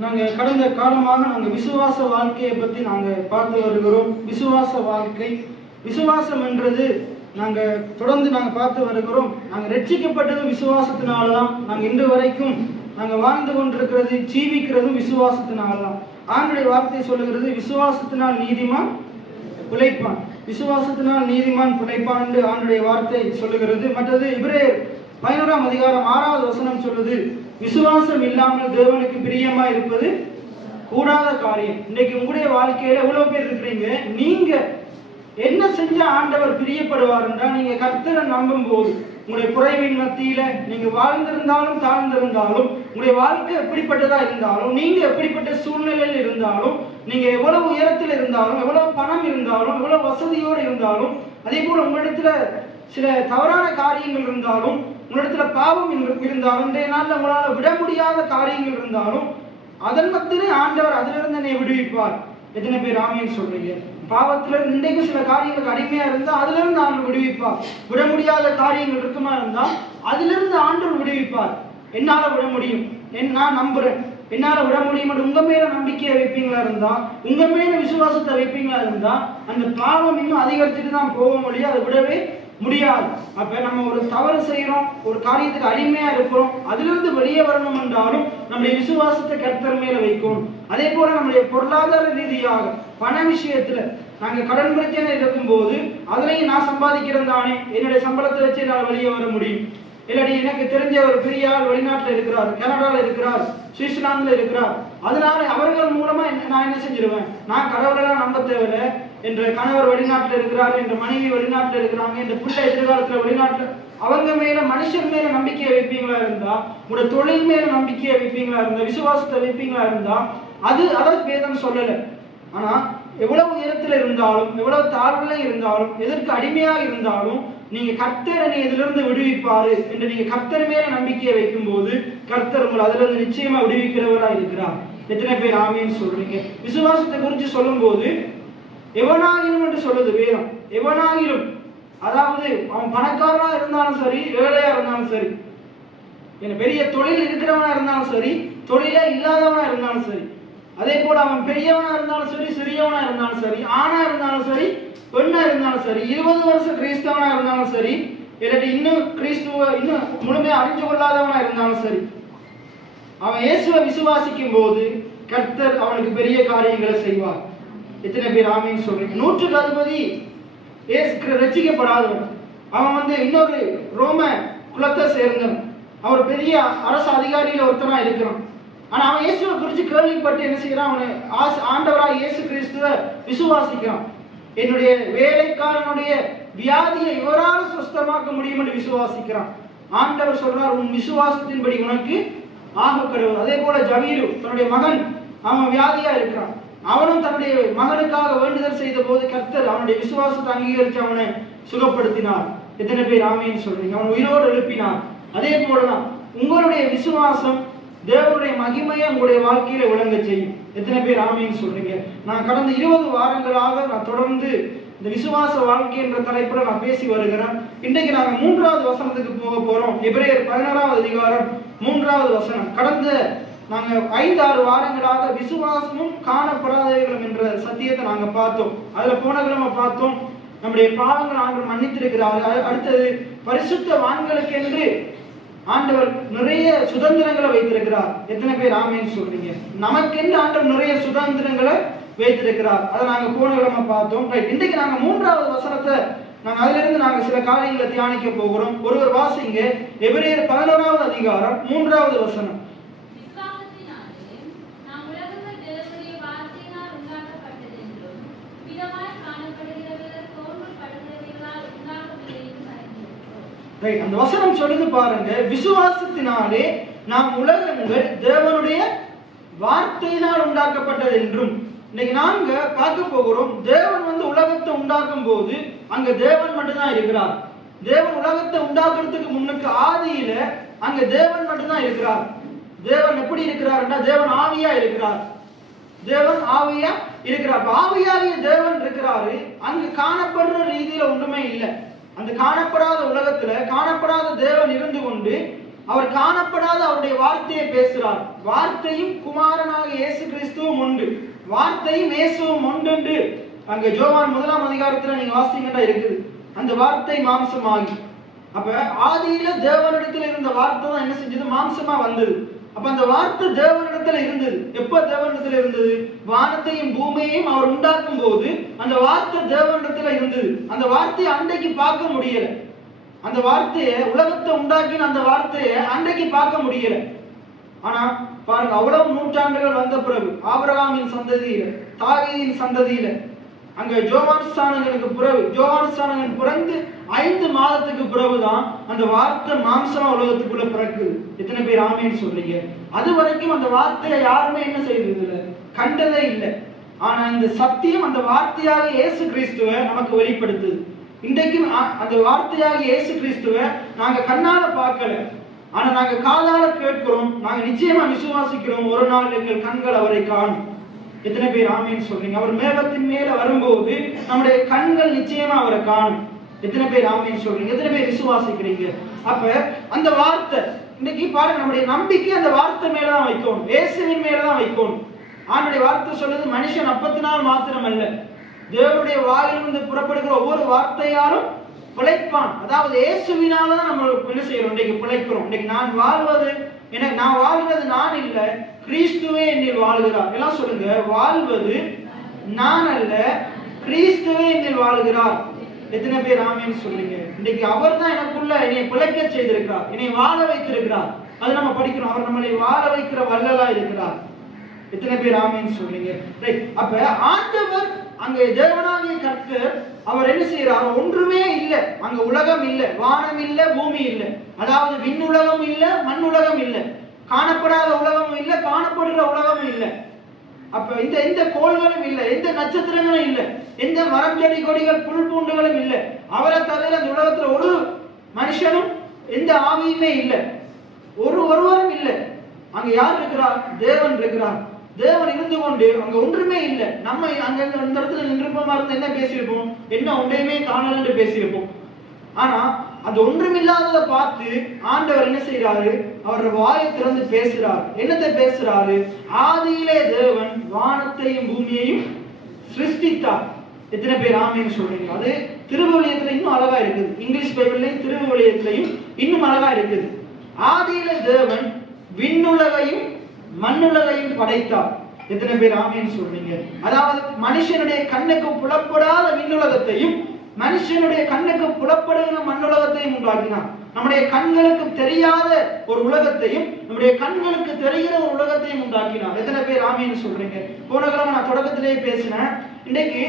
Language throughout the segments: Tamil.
நாங்கள் கடந்த காலமாக நாங்கள் விசுவாச வாழ்க்கையை பற்றி நாங்கள் பார்த்து வருகிறோம். விசுவாச வாழ்க்கை, விசுவாசம் என்றது நாங்கள் தொடர்ந்து பார்த்து வருகிறோம். நாங்கள் ரட்சிக்கப்பட்டதும் விசுவாசத்தினால தான். நாங்கள் இன்று வரைக்கும் நாங்கள் வாழ்ந்து கொண்டிருக்கிறது, ஜீவிக்கிறதும் விசுவாசத்தினால தான். ஆண்டுடைய வார்த்தை சொல்லுகிறது, விசுவாசத்தினால் நீதிமான் பிழைப்பான். விசுவாசத்தினால் நீதிமான் பிழைப்பான் என்று ஆண்டுடைய வார்த்தை சொல்லுகிறது. மற்றது எபிரேயர் 11ஆம் அதிகாரம் 6வது வசனம் சொல்லுது, விசுவாசம் இல்லாமல் தேவனுக்கு பிரியமா இருப்பது கூடாத காரியம். இன்னைக்கு உங்களுடைய வாழ்க்கையில எவ்வளவு பேர் இருக்கிறீங்க, நீங்க என்ன செஞ்ச ஆண்டவர் பிரியப்படுவார் என்றால், நீங்க கர்த்தரை நம்பும் போது உங்களுடைய குறைவின் மத்தியில நீங்க வாழ்ந்திருந்தாலும் தாழ்ந்திருந்தாலும், உங்களுடைய வாழ்க்கை எப்படிப்பட்டதா இருந்தாலும், நீங்க எப்படிப்பட்ட சூழ்நிலையில் இருந்தாலும், நீங்க எவ்வளவு உயரத்தில் இருந்தாலும், எவ்வளவு பணம் இருந்தாலும், எவ்வளவு வசதியோடு இருந்தாலும், அதே போல உங்களிடத்துல சில தவறான காரியங்கள் இருந்தாலும், உங்களிடத்துல பாவம் இருந்தாலும், இன்றைய நாளில் உங்களால் விட முடியாத காரியங்கள் இருந்தாலும், அதன் மத்தியிலே ஆண்டவர் அதிலிருந்து என்னை விடுவிப்பார். எத்தனை பேர் ஆமீன் சொல்றீங்க? பாவத்துல இன்றைக்கு சில காரியங்களுக்கு அடிமையா இருந்தா அதிலிருந்து ஆண்டவர் விடுவிப்பார். விட முடியாத காரியங்கள் இருக்குமா இருந்தா அதிலிருந்து ஆண்டவர் விடுவிப்பார். என்னால விட முடியும், நான் நம்புறேன், என்னால விட முடியும். உங்க மேல நம்பிக்கையை வைப்பீங்களா இருந்தா, உங்க மேல விசுவாசத்தை வைப்பீங்களா இருந்தா, அந்த பாவம் இன்னும் அதிகரிச்சுட்டு தான் போக முடியும், அதை விடவே முடியாது. அப்ப நம்ம ஒரு தவறு செய்யறோம், ஒரு காரியத்துக்கு அடிமையா இருக்கிறோம், அதிலிருந்து வெளியே வரணும் என்றாலும் நம்முடைய விசுவாசத்தை கர்த்தர் மேல வைக்கணும். அதே போல நம்முடைய பொருளாதார ரீதியாக பண விஷயத்துல நாங்க கடன் பிரச்சனை இருக்கும் போது, அதுலயும் நான் சம்பாதிக்கிறேன் தானே, என்னுடைய சம்பளத்தை வச்சு என்னால் வெளியே வர முடியும். இல்லாட்டி எனக்கு தெரிஞ்ச ஒரு பெரிய ஆள் வெளிநாட்டுல இருக்கிறார், கனடால இருக்கிறார், சுவிட்சர்லாந்துல இருக்கிறார், அதனால அவர்கள் மூலமா நான் என்ன செஞ்சிருவேன், நான் கடவுளெல்லாம் நம்ப தேவையில்லை, என்ற கணவர் வெளிநாட்டுல இருக்கிறார், என்ற மனைவி வெளிநாட்டுல இருக்கிறாங்க, என்ற பிள்ளை எதிர்காலத்துல வெளிநாட்டுல, அவங்க மேல மனுஷன் மேல நம்பிக்கையை வைப்பீங்களா இருந்தா, உங்களோட தொழில் மேல நம்பிக்கையை வைப்பீங்களா இருந்தா, விசுவாசத்தை வைப்பீங்களா இருந்தா, அதாவது வேதம் சொல்லல. ஆனா எவ்வளவு உயரத்துல இருந்தாலும், எவ்வளவு தாழ்வுல இருந்தாலும், எதற்கு அடிமையாக இருந்தாலும், நீங்க கர்த்தர் என்னை இதிலிருந்து விடுவிப்பாரு என்று நீங்க கர்த்தர் மேல நம்பிக்கையை வைக்கும் போது, கர்த்தர் உங்களை அதுல இருந்து நிச்சயமா விடுவிக்கிறவரா இருக்கிறார். எத்தனை பேர் ஆமீன் சொல்றீங்க? விசுவாசத்தை குறித்து சொல்லும் போது எவனாகிலும் என்று சொல்லுது வேதம். எவனாகிலும், அதாவது அவன் பணக்காரனா இருந்தாலும் சரி, ஏழையா இருந்தாலும் சரி, பெரிய தொழில் இருக்கிறவனா இருந்தாலும் சரி, தொழிலே இல்லாதவனா இருந்தாலும் சரி, அதே போல அவன் பெரியவனா இருந்தாலும் சரி, சிறியவனா இருந்தாலும் சரி, ஆணா இருந்தாலும் சரி, பெண்ணா இருந்தாலும் சரி, 20 வருஷம் கிறிஸ்தவனா இருந்தாலும் சரி, இல்லாட்டி இன்னும் கிறிஸ்துவ இன்னும் முழுமையா அறிஞ்சு கொள்ளாதவனா இருந்தாலும் சரி, அவன் இயேசுவை விசுவாசிக்கும் போது கர்த்தர் அவனுக்கு பெரிய காரியங்களை செய்வார். எத்தனை பேர் ஆமீன் சொல்றீங்க? 100க்கு அதிபதி ரட்சிக்கப்படாதவன், அவன் இன்னொரு ரோம குலத்தை சேர்ந்தவன், அவர் பெரிய அரசு அதிகாரியில ஒருத்தனா இருக்கிறான். ஆனா அவன் இயேசுவை குறித்து கேள்விப்பட்டு என்ன செய்யறான், அவன் ஆண்டவராக இயேசு கிறிஸ்துவ விசுவாசிக்கிறான். என்னுடைய வேலைக்காரனுடைய வியாதியை இவரால் சுஸ்தமாக்க முடியும் என்று விசுவாசிக்கிறான். ஆண்டவர் சொல்றார், உன் விசுவாசத்தின்படி உனக்கு ஆக கடவுள். அதே போல ஜபீரு, தன்னுடைய மகன் அவன் வியாதியா இருக்கிறான், அவனும் தன்னுடைய மகனுக்காக வேண்டுதல் செய்த போது கர்த்தர் அவனுடைய விசுவாசத்தை அங்கீகரித்து அவனை சுகப்படுத்தினார். எத்தனை பேர் ஆமீன் சொல்றீங்க? அவன் உயிரோடு எழுப்பினார். அதே போலதான் உங்களுடைய விசுவாசம் தேவனுடைய மகிமையை உங்களுடைய வாழ்க்கையில விளங்க செய்யும். எத்தனை பேர் ஆமீன் சொல்றீங்க? நான் கடந்த 20 வாரங்களாக நான் தொடர்ந்து இந்த விசுவாச வாழ்க்கை என்ற தலைப்புல நான் பேசி வருகிறேன். இன்றைக்கு நாங்க 3வது வசனத்துக்கு போக போறோம். எபிரேயர் 11வது அதிகாரம் 3வது வசனம். கடந்த நாங்க 5-6 வாரங்களாக விசுவாசமும் காணப்படாதவர்களும் என்ற சத்தியத்தை நாங்க பார்த்தோம். அதுல போன கிழமை பார்த்தோம், நம்முடைய பாவங்கள் ஆண்டவர் மன்னித்திருக்கிறார். அடுத்தது பரிசுத்தவான்களுக்கு என்று ஆண்டவர் நிறைய சுதந்திரங்களை வைத்திருக்கிறார். எத்தனை பேர் ஆமீன் சொல்றீங்க? நமக்கென்று ஆண்டவர் நிறைய சுதந்திரங்களை வைத்திருக்கிறார். அதை நாங்க போன கிழமை பார்த்தோம். இன்றைக்கு நாங்க 3வது வசனத்தை அதுல இருந்து நாங்க சில காரியங்களை தியானிக்க போகிறோம். ஒருவர் வாசிங்க, எபிரேயர் 11வது அதிகாரம் 3வது வசனம். அந்த வசனம் சொல்லுது பாருங்க, விசுவாசத்தினாலே நாம் உலகங்கள் தேவனுடைய வார்த்தையினால் உண்டாக்கப்பட்டது என்றும். இன்னைக்கு நாங்க பார்க்க போகிறோம், தேவன் உலகத்தை உண்டாக்கும் போது அங்க தேவன் மட்டும்தான் இருக்கிறார். தேவன் உலகத்தை உண்டாக்குறதுக்கு முன்னுக்கு ஆதியில அங்க தேவன் மட்டும்தான் இருக்கிறார். தேவன் எப்படி இருக்கிறார்னா, தேவன் ஆவியா இருக்கிறார். தேவன் ஆவியா இருக்கிறார். ஆவியாகிய தேவன் இருக்கிறாரு. அங்கு காணப்படுற ரீதியில ஒன்றுமே இல்லை. அந்த காணப்படாத உலகத்துல காணப்படாத தேவன் இருந்து கொண்டு அவர் காணப்படாத அவருடைய வார்த்தையை பேசுறார். வார்த்தையும் குமாரனாக இயேசு கிறிஸ்துவும் உண்டு, வார்த்தையும் இயேசுவும் உண்டு. அங்க யோவான் 1ஆம் அதிகாரத்துல நீங்க வாசிங்கன்னா இருக்குது, அந்த வார்த்தை மாம்சமாகி. அப்ப ஆதியில தேவனிடத்துல இருந்த வார்த்தை தான் என்ன செஞ்சது? மாம்சமா வந்தது. அப்ப அந்த வார்த்தை தேவனிடத்துல இருந்தது. எப்ப தேவனிடத்துல இருந்தது? வானத்தையும் பூமியையும் அவர் உண்டாக்கும் போது அந்த வார்த்தை தேவனிடத்துல இருந்தது. அந்த வார்த்தையை அன்றைக்கு பார்க்க முடியல. அந்த வார்த்தையை, உலகத்தை உண்டாக்கின அந்த வார்த்தையை அன்றைக்கு பார்க்க முடியல. ஆனா பாருங்க, அவ்வளவு நூற்றாண்டுகள் வந்த பிறகு ஆபிரகாமின் சந்ததியில, தாவீதின் சந்ததியில, அங்க யோவான் ஸ்நானகன் பிறந்து 5 மாதத்துக்கு பிறகுதான் அந்த வார்த்தை மாம்சமா உலகத்துக்குள்ள பிறக்குது. எத்தனை பேர் ஆமேன்னு சொல்றீங்க? அது வரைக்கும் அந்த வார்த்தையை யாருமே என்ன செய்தது இல்லை, கண்டதே இல்லை. ஆனா இந்த சத்தியம் அந்த வார்த்தையாக இயேசு கிறிஸ்துவை நமக்கு வெளிப்படுத்துது. இன்றைக்கும் அந்த வார்த்தையாக இயேசு கிறிஸ்துவை நாங்க கண்ணால பார்க்கல, ஆனா நாங்க காதால கேட்கிறோம். நாங்க நிச்சயமா விசுவாசிக்கிறோம், ஒரு நாள் எங்கள் கண்கள் அவரை காணும். எத்தனை பேர் ஆமேன்னு சொல்றீங்க? அவர் மேகத்தின் மேல வரும்போது நம்முடைய கண்கள் நிச்சயமா அவரை காணும். எத்தனை பேர் ஆமேன்னு சொல்றீங்க? எத்தனை பேர் விசுவாசிக்கிறீங்க? அப்ப அந்த வார்த்தை இன்னைக்கு பாருங்க, நம்முடைய நம்பிக்கை அந்த வார்த்தை மேலதான் வைக்கணும், இயேசுவின் மேலதான் வைக்கணும். ஆண்டுடைய வார்த்தை சொல்லுது, மனுஷன் அப்பத்தினால் மாத்திரம் அல்ல, தேவனுடைய வாயிலிருந்து புறப்படுகிற ஒவ்வொரு வார்த்தையாலும் பிழைப்பான். அதாவது இயேசுவினாலதான் நம்ம என்ன செய்யறோம்? இன்னைக்கு பிழைக்கிறோம். இன்னைக்கு நான் வாழ்வது நான் இல்ல, கிறிஸ்துவே என்னில் வாழ்கிறார். எல்லாம் சொல்லுங்க, வாழ்வது நான் அல்ல, கிறிஸ்துவே என்னில் வாழ்கிறார். எத்தனை பேர் ஆமேன்னு சொல்றீங்க? இன்னைக்கு அவர் தான் எனக்குள்ள என்னை பிழைக்க செய்திருக்கிறார், என்னை வாழ வைத்திருக்கிறார். அது நம்ம படிக்கிறோம், அவர் நம்மளை வாழ வைக்கிற வல்லலா இருக்கிறார். எத்தனை பேர் ஆமேன்னு சொல்றீங்க? ரைட். அப்ப ஆண்டவர் அங்க தேவனாகிய கர்த்தர் அவர் என்ன செய்யறார்? ஒன்றுமே இல்லை, அங்க உலகம் இல்லை, வானம் இல்லை, பூமி இல்லை, அதாவது விண்ணுலகம் இல்லை, மண் உலகம் இல்லை, காணப்படாத உலகமும் இல்லை, காணப்படுகிற உலகமும் இல்லை. அப்ப எந்த கோள்களும் இல்லை, எந்த நட்சத்திரங்களும் இல்லை, எந்த மரம் செடி கொடிகள் புல் பூண்டுகளும் இல்லை. அவரை தவிர அந்த உலகத்துல ஒரு மனுஷனும் எந்த ஆவியுமே இல்லை, ஒருவரும் இல்லை. அங்க யார் இருக்கிறார்? தேவன் இருக்கிறார். தேவன் இருந்து கொண்டு அங்க ஒன்றுமே இல்லை. நம்ம அங்க இந்த இடத்துல நின்றுப்போமா இருந்து என்ன பேசியிருப்போம்? என்ன ஒன்றையுமே காணல் என்று பேசியிருப்போம். ஆனா அந்த ஒன்றுமில்லாததை பார்த்து ஆண்டவர் என்ன செய்யறாரு? அவர் வாயை திறந்து பேசுறார். என்னத்தை பேசுறாரு? ஆதியிலே தேவன் வானத்தையும் பூமியையும் சிருஷ்டித்தார். எத்தனை பேர் ஆமேன்னு சொல்றீங்க? அது திருவிவிலியத்துல இன்னும் அழகா இருக்குது. இங்கிலீஷ் பைபிள்லையும் திருவிவிலியத்திலையும் இன்னும் அழகா இருக்குது. ஆதியிலே தேவன் விண்ணுலகையும் மண்ணுலகையும் படைத்தார். எத்தனை பேர் ஆமேன்னு சொல்றீங்க? அதாவது மனுஷனுடைய கண்ணுக்கு புலப்படாத விண்ணுலகத்தையும் மனுஷனுடைய கண்ணுக்கு புலப்படுகிற மண்ணுலகத்தையும் உண்டாக்கினார். நம்முடைய கண்களுக்கு தெரியாத ஒரு உலகத்தையும் நம்முடைய கண்களுக்கு தெரிகிற ஒரு உலகத்தையும் உண்டாக்கினார். எத்தனை பேர் ஆமேன்னு சொல்றீங்க? போன கிழமை நான் தொடக்கத்திலேயே பேசினேன். இன்னைக்கு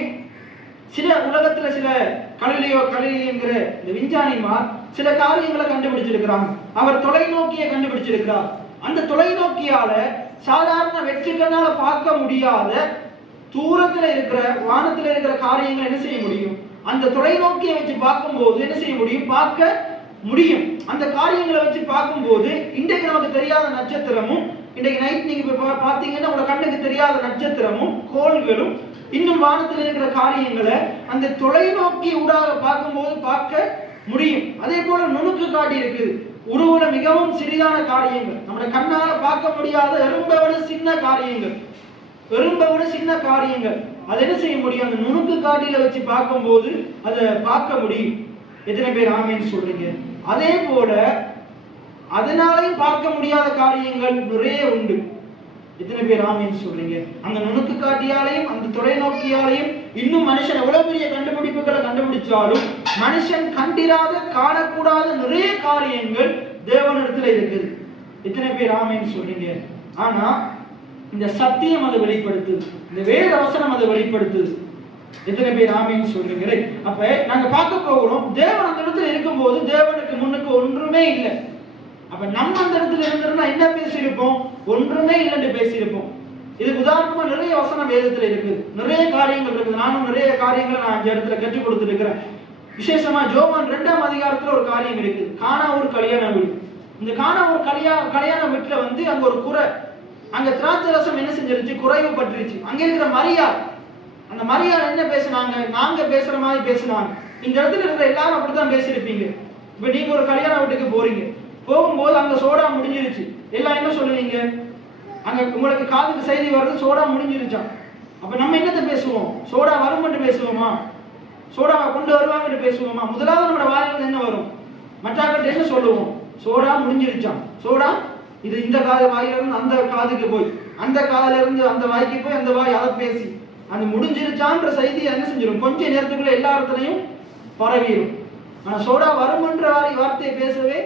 சில உலகத்துல சில கலிலியோங்கிற இந்த விஞ்ஞானிமார் சில காரியங்களை கண்டுபிடிச்சிருக்கிறாங்க. அவர் தொலைநோக்கியை கண்டுபிடிச்சிருக்கிறார். அந்த தொலைநோக்கியால சாதாரண வெற்றிகளால பார்க்க முடியாத தூரத்துல இருக்கிற வானத்துல இருக்கிற காரியங்களை என்ன செய்ய முடியும்? அந்த தொலைநோக்கியை வச்சு பார்க்கும்போது என்ன செய்ய முடியும்? பார்க்க முடியும். அந்த காரியங்களை வச்சு பார்க்கும்போது இன்றைக்கு நமக்கு தெரியாத நட்சத்திரமும், இன்றைக்கு நைட் நீங்க பார்த்தீங்கன்னா உங்க கண்ணுக்கு தெரியாத நட்சத்திரமும் கோள்களும் இன்னும் வானத்தில் இருக்கிற காரியங்களை அந்த தொலைநோக்கி ஊடாக பார்க்கும்போது பார்க்க முடியும். அதே போல நுணுக்கு காட்டி இருக்குது. உருவல மிகவும் சிறிதான காரியங்கள், நம்முடைய கண்ணால பார்க்க முடியாத எறும்பை விட சின்ன காரியங்கள் அதை என்ன செய்ய முடியும்? அந்த நுணுக்கு காட்டில வச்சு பார்க்கும்போது அதை பார்க்க முடியும். எத்தனை பேர் ஆமேன்னு சொல்றீங்க? அதே போல அதனாலையும் பார்க்க முடியாத காரியங்கள் நிறைய உண்டு. எத்தனை பேர் ஆமேன்னு சொல்றீங்க? அந்த நுணுக்கு காட்டியாலையும் அந்த தொலைநோக்கியாலையும் இன்னும் மனுஷன் எவ்வளவு பெரிய கண்டுபிடிப்புகளை கண்டுபிடிச்சாலும் மனுஷன் கண்டிராத காணக்கூடாத நிறைய காரியங்கள் தேவனிடத்துல இருக்குது. எத்தனை பேர் ஆமேன்னு சொல்றீங்க? ஆனா இந்த சத்தியம் அதை வெளிப்படுத்துது, இந்த வேத வசனம் அதை வெளிப்படுத்துது. எத்தனை பேர் ஆமேன்னு சொல்றீங்க? அப்ப நாங்க பார்க்க போகிறோம், தேவன் அந்த இடத்துல இருக்கும்போது தேவனுக்கு முன்னுக்கு ஒன்றுமே இல்லை. அப்ப நம்ம அந்த இடத்துல இருந்திருந்தா என்ன பேசியிருப்போம்? ஒன்றுமே இல்லைன்னு பேசியிருப்போம். இதுக்கு உதாரணமா நிறைய வசனம் வேதத்துல இருக்குது, நிறைய காரியங்கள் இருக்குது. நானும் நிறைய காரியங்களை நான் இந்த இடத்துல கற்றுக் கொடுத்துருக்கிறேன். விசேஷமா யோவான் 2ஆம் அதிகாரத்துல ஒரு காரியம் இருக்குது, கானா ஒரு கல்யாண வீடு. இந்த கானா ஒரு கல்யாண வீட்டுல அங்க ஒரு குறை, அங்க திராட்சை ரசம் என்ன செஞ்சிருச்சு? குறைவு பட்டுருச்சு. அங்க இருக்கிற மரியாள், அந்த மரியாள் என்ன பேசினாங்க? நாங்க பேசுற மாதிரி பேசினாங்க. இந்த இடத்துல இருக்கிற எல்லாரும் அப்படித்தான் பேசியிருப்பீங்க. இப்ப நீங்க ஒரு கல்யாண வீட்டுக்கு போறீங்க, போகும்போது அங்க சோடா முடிஞ்சிருச்சு. எல்லாம் என்ன சொல்லுவீங்க? அங்க உங்களுக்கு காதுக்கு செய்தி வருது, சோடா முடிஞ்சிருச்சான். அப்ப நம்ம என்னத்தை பேசுவோம்? சோடா வரும் என்று பேசுவோமா? சோடாவை கொண்டு வருவாங்க என்று பேசுவோமா? முதலாவது நம்மளோட வாயிலிருந்து என்ன வரும்? மற்றாக்கள் என்ன சொல்லுவோம்? சோடா முடிஞ்சிருச்சான். சோடா இது இந்த காது வாயிலிருந்து அந்த காதுக்கு போய், அந்த காதுல இருந்து அந்த வாய்க்கு போய், அந்த வாய் அதை பேசி அந்த முடிஞ்சிருச்சான்ற செய்தி என்ன செஞ்சிடும்? கொஞ்ச நேரத்துக்குள்ள எல்லா இடத்துலையும் பரவிடும். ஆனா சோடா வரும் என்ற வார்த்தையை பேசவே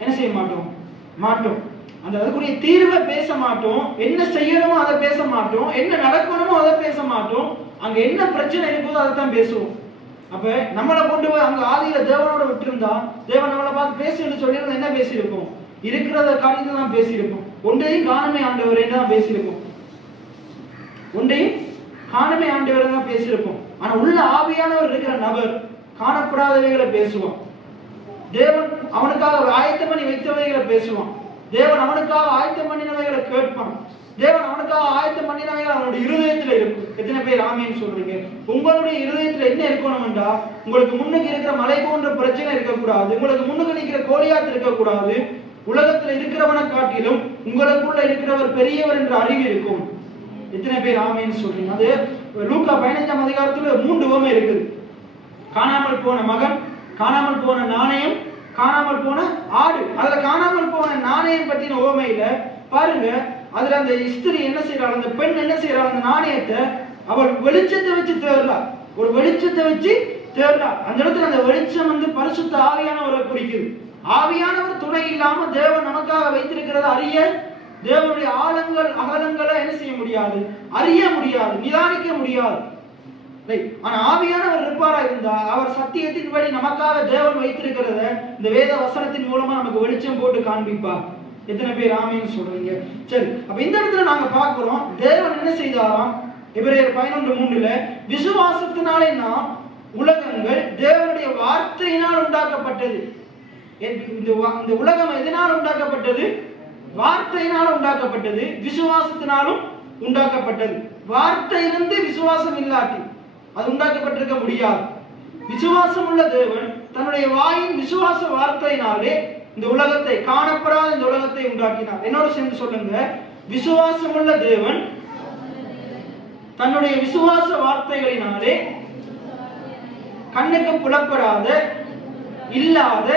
என்ன செய்ய மாட்டோம். அந்த அதுக்குரிய தீர்வை பேச மாட்டோம். என்ன செய்யணுமோ அதை பேச மாட்டோம். என்ன நடக்கணுமோ அதை பேச மாட்டோம். அங்க என்ன பிரச்சனை இருக்குதோ அதை தான் பேசுவோம். அப்ப நம்மளை கொண்டு போய் அங்க ஆதியில தேவனோட விட்டுருந்தா, தேவன் நம்மளை பார்த்து பேசுன்னு சொல்லியிருந்தா என்ன பேசியிருப்போம்? இருக்கிறத காரியத்தை தான் பேசியிருப்போம். ஒன்றையும் காணமே ஆண்டவரே தான் பேசியிருப்போம். ஒன்றையும் காணமே ஆண்டவரை தான் பேசியிருப்போம். ஆனா உள்ள ஆவியானவர் இருக்கிற நபர் காணப்படாதவைகளை பேசுவான். தேவன் அவனுக்காக ஆயத்தம் பண்ணி வைத்தவைகளை பேசுவான். தேவன் அவனுக்காக ஆயத்தம் பண்ணினவைகளை கேட்பான். தேவன் அவனுக்காக ஆயத்தம் பண்ணினவைகள் அவனுடைய இருதயத்துல இருக்கும். எத்தனை பேர் ஆமீன் சொல்றீங்க? உங்களுடைய இருதயத்துல என்ன இருக்கணும்டா, உங்களுக்கு முன்னுக்கு இருக்கிற மலை போன்ற பிரச்சனை இருக்கக்கூடாது. உங்களுக்கு முன்னுக்கு நிற்கிற கோலியாத் இருக்கக்கூடாது. உலகத்துல இருக்கிறவனை காட்டிலும் உங்களுக்குள்ள இருக்கிறவர் பெரியவர் என்ற அறிவு இருக்கும். எத்தனை பேர் ஆமீன் சொல்றீங்க? அது லூக்கா 15ஆம் அதிகாரத்துல 3 உவமை இருக்குது. காணாமல் போன மகன், காணாமல் போன நாணயம், காணாமல் போன ஆடு. அதுல காணாமல் போன நாணயம் பற்றின உவமையில பாருங்க, அதுல அந்த ஸ்திரீ என்ன செய்யறாள்? அந்த பெண் என்ன செய்யறாள்? அந்த நாணயத்தை அவள் வெளிச்சத்தை வச்சு தேடுறா. ஒரு வெளிச்சத்தை வச்சு தேடுறா. அந்த இடத்துல அந்த வெளிச்சம் பரிசுத்த ஆவியானவரை குறிக்குது. ஆவியானவர் துணை இல்லாம தேவன் நமக்காக வைத்திருக்கிறத அறிய, தேவனுடைய ஆழங்கள் அகலங்களை என்ன செய்ய முடியாது? அறிய முடியாது, நிதானிக்க முடியாது. ஆனா ஆவியானவர் இருப்பாரா இருந்தா, அவர் சத்தியத்தின்படி நமக்காக தேவன் வைத்திருக்கிறத இந்த வேத வசனத்தின் மூலமா நமக்கு வெளிச்சம் போட்டு காண்பிப்பா. எத்தனை பேர் ஆமீன் சொல்றீங்க? சரி, அப்ப இந்த இடத்துல நாங்க பார்க்கிறோம், தேவன் என்ன செய்தாராம்? எபிரேயர் 11:3 விசுவாசத்தினாலே நாம் உலகங்கள் தேவனுடைய வார்த்தையினால் உண்டாக்கப்பட்டது. இந்த உலகம் எதனால் உண்டாக்கப்பட்டது? வார்த்தையினால் உண்டாக்கப்பட்டது. விசுவாசத்தினாலும் உண்டாக்கப்பட்டது. வார்த்தையிலிருந்து விசுவாசம் இல்லாட்டி அது உண்டாக்கப்பட்டிருக்க முடியாது. விசுவாசம் உள்ள தேவன் தன்னுடைய வாயின் விசுவாச வார்த்தையினாலே இந்த உலகத்தை, காணப்படாத இந்த உலகத்தை உண்டாக்கினார். என்னோட சேர்ந்து சொல்லுங்க, விசுவாசம் உள்ள தேவன் தன்னுடைய விசுவாச வார்த்தைகளினாலே கண்ணுக்கு புலப்படாத இல்லாத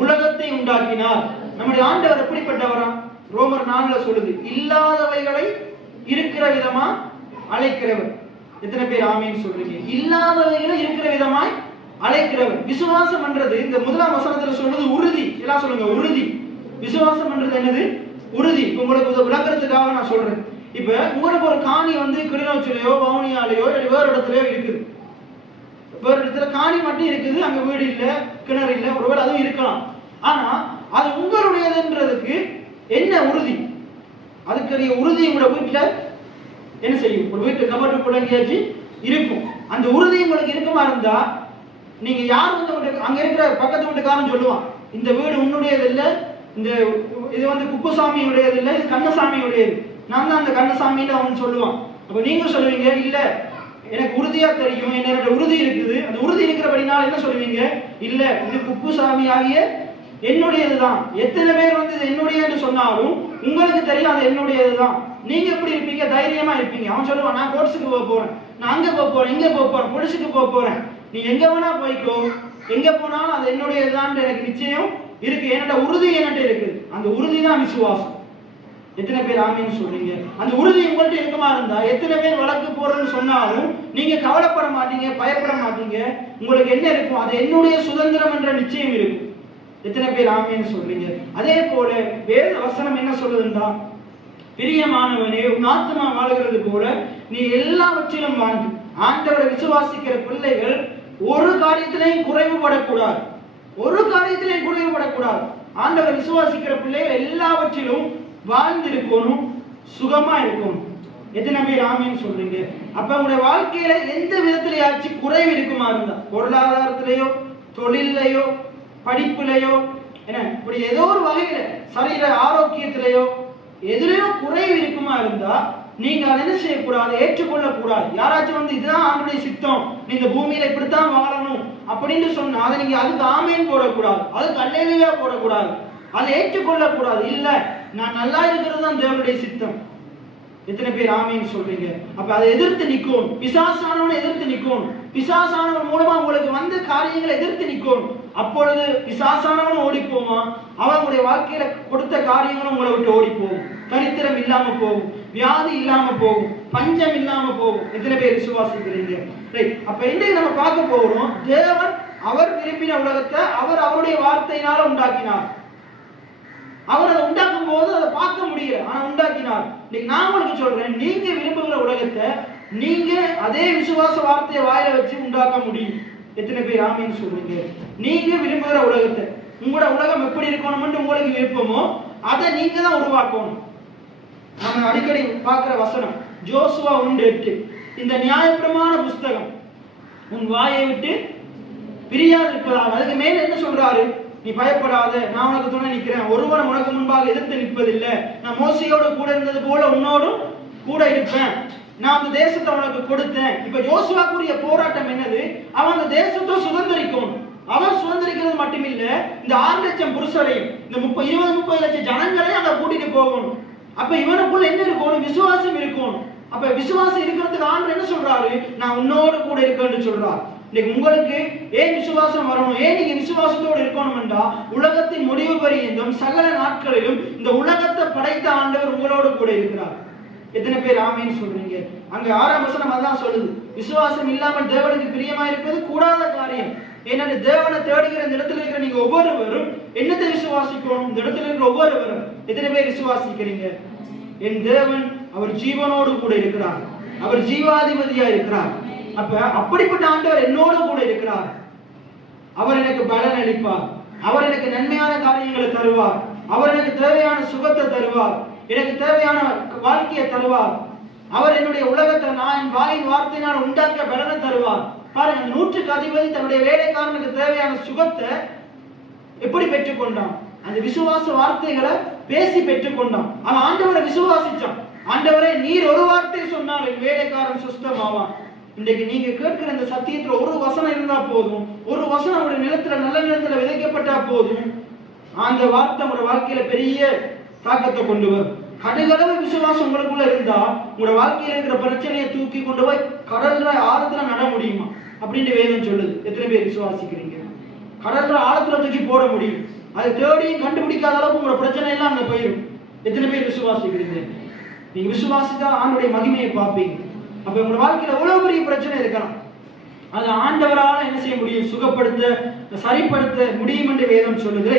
உலகத்தை உண்டாக்கினார். நம்முடைய ஆண்டவர் எப்படிப்பட்டவரா? ரோமர் 4 சொல்லுது, இல்லாதவைகளை இருக்கிற விதமா அழைக்கிறவர். எத்தனை பேர் ஆமீன் சொல்றீங்க? இல்லாதவைகளை இருக்கிற விதமாய் அழைக்கிறவர். விசுவாசம் என்றது இந்த 1ஆம் வசனத்துல சொல்றது உறுதி. எல்லாம் சொல்லுங்க, உறுதி. விசுவாசம் என்றது என்னது? உறுதி. உங்களுக்கு விளக்கறதுக்காக நான் சொல்றேன். இப்ப உங்களுக்கு ஒரு காணி கிளிநொச்சிலையோ வவுனியாலையோ வேறு இடத்துலயோ இருக்குது. வேறு இடத்துல காணி மட்டும் இருக்குது, அங்க வீடு இல்ல, கிணறு இல்ல, ஒருவேளை அதுவும் இருக்கலாம். ஆனா அது உங்களுடையதுன்றதுக்கு என்ன உறுதி? அதுக்குரிய உறுதி உங்களோட வீட்டுல என்ன செய்யும்? ஒரு வீட்டு கபட்டு புழங்கியாச்சு இருக்கும். அந்த உறுதி உங்களுக்கு இருக்குமா இருந்தா, நீங்க யார் அங்க இருக்கிற பக்கத்து வீட்டுக்காரன் சொல்லுவான், இந்த வீடு உன்னுடையது இல்ல, இந்த இது குப்புசாமி உடையது இல்ல, இது கண்ணசாமி உடையது, நான் தான் அந்த கண்ணசாமின்னு அவன் சொல்லுவான். அப்ப நீங்க சொல்லுவீங்க, இல்ல எனக்கு உறுதியா தெரியும், என்னோட உறுதி இருக்குது. அந்த உறுதி இருக்கிறபடினால என்ன சொல்லுவீங்க? இல்ல இது குப்புசாமி ஆகிய என்னுடையதுதான். எத்தனை பேர் இது என்னுடையன்னு சொன்னாலும் உங்களுக்கு தெரியும் அது என்னுடையதுதான். நீங்க எப்படி இருப்பீங்க? தைரியமா இருப்பீங்க. அவன் சொல்லுவான், நான் கோர்ஸுக்கு போக போறேன், நான் அங்க போக போறேன், இங்க போக போறேன், பொலிசுக்கு போக போறேன், நீ எங்க வேணா போய்க்கோ, எங்க போனாலும் அது என்னுடையதுதான் எனக்கு நிச்சயம் இருக்கு. என்னோட உறுதி என்கிட்ட இருக்குது. அந்த உறுதி தான் விசுவாசம். எத்தனை பேர் ஆமீன் சொல்றீங்க? அந்த உறுதி உங்கள்கிட்ட இருக்குமா இருந்தா, எத்தனை பேர் வழக்கு போறேன்னு சொன்னாலும் நீங்க கவலைப்பட மாட்டீங்க, பயப்பட மாட்டீங்க. உங்களுக்கு என்ன இருக்கும்? அது என்னுடைய சுதந்திரம் என்ற நிச்சயம் இருக்கும். எத்தனை பேர் ஆமீன் சொல்றீங்க? அதே போல வேத வசனம் என்ன சொல்லுதுன்னா, பிரியமானவனே, உன் ஆத்மா வாழ்கிறது போல நீ எல்லாவற்றிலும் வாழ்ந்து. ஆண்டவரை விசுவாசிக்கிற பிள்ளைகள் ஒரு காரியத்திலையும் குறைவுபடக்கூடாது. ஒரு காரியத்திலையும் குறைவுபடக்கூடாது. ஆண்டவரை விசுவாசிக்கிற பிள்ளைகள் எல்லாவற்றிலும் வாழ்ந்திருக்கணும், சுகமா இருக்கணும். எத்தனை பேர் ஆமீன் சொல்றீங்க? அப்ப உங்களுடைய வாழ்க்கையில எந்த விதத்திலேயாச்சும் குறைவு இருக்குமா இருந்தா, பொருளாதாரத்திலேயோ, தொழிலையோ, படிப்புலையோ, என்ன இப்படி ஏதோ ஒரு வகையில சரீர ஆரோக்கியத்திலேயோ எதுலையோ குறைவு இருக்குமா இருந்தா, நீங்க அதை என்ன செய்யக்கூடாது? ஏற்றுக்கொள்ள கூடாது. யாராச்சும் இதுதான் ஆண்டுடைய சித்தம், நீ இந்த பூமியில இப்படித்தான் வாழணும் அப்படின்னு சொன்னா அதை நீங்க அதுக்கு ஆமேன் போடக்கூடாது, அதுக்கு அல்லேலூயா போடக்கூடாது. அதை ஏற்றுக்கொள்ள கூடாது. இல்ல, நான் நல்லா இருக்கிறது தான் தேவனுடைய சித்தம். எத்தனை பேர் ஆமீன் சொல்றீங்க? அப்ப அதை எதிர்த்து நிற்கும். பிசாசானவனை எதிர்த்து நிற்கும். பிசாசானவன் மூலமா உங்களுக்கு வந்த காரியங்களை எதிர்த்து நிற்கும். அப்பொழுது பிசாசானவன் ஓடி போவான். அவனுடைய வாழ்க்கையில கொடுத்த காரியங்களும் உங்களை விட்டு ஓடி போகும். தரித்திரம் இல்லாம போகும், வியாதி இல்லாம போகும், பஞ்சம் இல்லாம போகும். எத்தனை பேர் விசுவாசிக்கிறீங்க? அப்ப இன்றைக்கு நம்ம பார்க்க போகிறோம், தேவன் அவர் விரும்பின உலகத்தை அவர் அவருடைய வார்த்தையினால உண்டாக்கினார். அவர் அதை உண்டாக்கும் போது அதை பார்க்க முடியல, ஆனா உண்டாக்கினார். நான் உங்களுக்கு சொல்றேன், நீங்க விரும்புகிற உலகத்தை நீங்க அதே விசுவாச வார்த்தையை வாயில வச்சு உண்டாக்க முடியும். எத்தனை பேர் ஆமீன் சொல்றீங்க? நீங்க விரும்புகிற உலகத்தை, உங்களோட உலகம் எப்படி இருக்கணும்னு உங்களுக்கு விருப்பமோ அதை நீங்க தான் உருவாக்கணும். நம்ம அடிக்கடி பார்க்கிற வசனம் ஜோசுவா 1:8, இந்த நியாயப்பிரமாண புஸ்தகம் உன் வாயை விட்டு பிரியாது இருப்பதாக. அதுக்கு மேல என்ன சொல்றாரு? நீ பயப்படாத, நான் உனக்கு துணை நிற்கிறேன், ஒருவன் உனக்கு முன்பாக எதிர்த்து நிற்பதில்லை, நான் மோசையோடு கூட இருந்தது போல உன்னோடும் கூட இருப்பேன், நான் அந்த தேசத்தை உனக்கு கொடுத்தேன். இப்ப யோசுவாக்குரிய போராட்டம் என்னது? அவன் அந்த தேசத்தை சுதந்திரிக்கணும். அவன் சுதந்திரிக்கிறது மட்டுமில்ல, இந்த 6 லட்சம் புருஷரையும் இந்த 20-30 லட்சம் ஜனங்களையும் அதை கூட்டிட்டு போகணும். அப்ப இவனுக்குள்ள என்ன இருக்கணும்? விசுவாசம் இருக்கணும். அப்ப விசுவாசம் இருக்கிறதுக்கு ஆண்டவர் என்ன சொல்றாரு? நான் உன்னோடு கூட இருக்கேன்னு சொல்றாரு. இன்னைக்கு உங்களுக்கு ஏன் விசுவாசம் வரணும், ஏன் நீங்க விசுவாசத்தோடு இருக்கணும் என்றா, உலகத்தின் முடிவு பரியந்தம் சகல நாட்களிலும் இந்த உலகத்தை படைத்த ஆண்டவர் உங்களோடு கூட இருக்கிறார். எத்தனை பேர் ஆமீன் சொல்றீங்க? அங்க 6ஆம் வசனம் அதான் சொல்லுது, விசுவாசம் இல்லாமல் தேவனுக்கு பிரியமா இருப்பது கூடாத காரியம். ஏன்னா தேவனை தேடுகிற இந்த இடத்துல இருக்கிற நீங்க ஒவ்வொருவரும் என்னத்தை விசுவாசிக்கணும்? இந்த இடத்துல இருக்கிற ஒவ்வொருவரும் எத்தனை பேர் விசுவாசிக்கிறீங்க? என் தேவன் அவர் ஜீவனோடு கூட இருக்கிறார், அவர் ஜீவாதிபதியா இருக்கிறார். அப்ப அப்படிப்பட்ட ஆண்டவர் என்னோடு கூட இருக்கிறார். அவர் எனக்கு பலன் அளிப்பார், அவர் எனக்கு நன்மையான காரியங்களை தருவார், அவர் எனக்கு தேவையான சுகத்தை தருவார், எனக்கு தேவையான வாழ்க்கையை தருவார். அவர் என்னுடைய உலகத்தை நான் என் வாயின் வார்த்தையினால் உண்டாக்க பலனை தருவார். பாருங்க, அந்த 100க்கு அதிபதி தன்னுடைய வேலைக்காரனுக்கு தேவையான சுகத்தை எப்படி பெற்றுக்கொண்டான்? அந்த விசுவாச வார்த்தைகளை பேசி பெற்றுக்கொண்டான். அவன் ஆண்டவரை விசுவாசிச்சான். ஆண்டவரே, நீர் ஒரு வார்த்தை சொன்னால் என் வேலைக்காரன் சுஸ்தமாவான். இன்றைக்கு நீங்க கேட்கிற இந்த சத்தியத்துல ஒரு வசனம் இருந்தா போதும், ஒரு வசனம் அவருடைய நிலத்துல நல்ல நிலத்துல விதைக்கப்பட்டா போதும், அந்த வார்த்தை உங்களோட வாழ்க்கையில பெரிய தாக்கத்தை கொண்டு வரும். கடுகளவு விசுவாசம் உங்களுக்குள்ள இருந்தா உங்களோட வாழ்க்கையில இருக்கிற பிரச்சனையை தூக்கி கொண்டு போய் கடல்ல ஆழத்துல நட முடியுமா அப்படின்னு வேதம் சொல்லுது. எத்தனை பேர் விசுவாசிக்கிறீங்க? கடல்ல ஆழத்துல தூக்கி போட முடியும். அதை தேடியும் கண்டுபிடிக்காத அளவுக்கு உங்களோட பிரச்சனை எல்லாம் அங்க போயிடும். எத்தனை பேர் விசுவாசிக்கிறீங்க? நீங்க விசுவாசித்தா ஆண்டுடைய மகிமையை பார்ப்பீங்க. அப்ப உங்க வாழ்க்கையில எவ்வளவு பெரிய பிரச்சனை இருக்கலாம், அது ஆண்டவரால என்ன செய்ய முடியும்? சுகப்படுத்த, சரிப்படுத்த முடியும் என்று வேதம் சொல்லுது.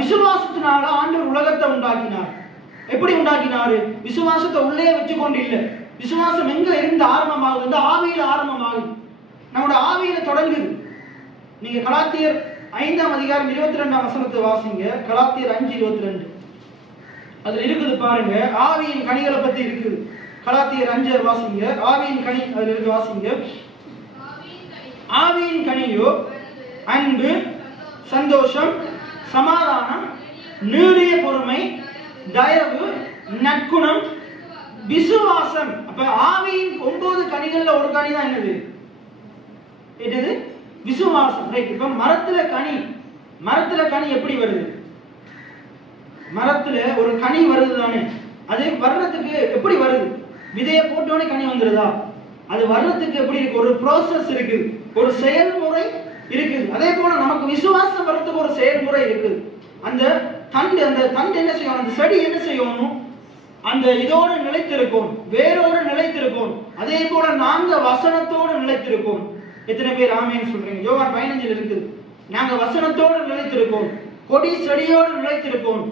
விசுவாசத்தினால ஆண்டவர் உலகத்தை உண்டாக்கினார். எப்படி உண்டாக்கினாரு? விசுவாசத்தை உள்ளே வச்சுக்கொண்டு இல்ல. விசுவாசம் எங்க இருந்து ஆரம்பமாகுது? இந்த ஆவியில ஆரம்பமாகுது, நம்மளோட ஆவியில தொடங்குது. நீங்க கலாத்தியர் 5ஆம் அதிகாரம் 22ஆம் வசனத்தை வாசிங்க. கலாத்தியர் 5:22 அதுல இருக்குது பாருங்க, ஆவியின் கனிகளை பத்தி இருக்குது. கலாத்தியர் 5 வாசிங்க. ஆவியின் கனி அதுல இருக்கு, வாசிங்க. ஆவியின் கனியோ அன்பு, சந்தோஷம், சமாதானம், நீடிய பொறுமை, தயவு, நற்குணம், விசுவாசம். அப்ப ஆவியின் 9 கனிகள்ல ஒரு கனி தான் என்னது? என்னது? விசுவாசம். ரைட். இப்ப மரத்துல கனி எப்படி வருது? மரத்துல ஒரு கனி வருது தானே, அது வர்றதுக்கு எப்படி வருது? விதையை போட்டோன்னே கனி வந்துருதா? அது வர்றதுக்கு எப்படி இருக்கு? ஒரு ப்ராசஸ் இருக்குது, ஒரு செயல்முறை இருக்குது. அதே போல நமக்கு விசுவாசம் வர்றதுக்கு ஒரு செயல்முறை இருக்குது. அந்த தண்டு என்ன செய்யணும்? அந்த செடி என்ன செய்யணும்? அந்த இதோடு நிலைத்திருக்கும், வேரோடு நிலைத்திருக்கும். அதே போல நாங்க வசனத்தோடு நிலைத்திருக்கோம். எத்தனை பேர் ஆமேன்னு சொல்றீங்க? யோவான் 15 இருக்குது, நாங்க வசனத்தோடு நிலைத்திருக்கோம், கொடி செடியோடு நிலைத்திருக்கோம்.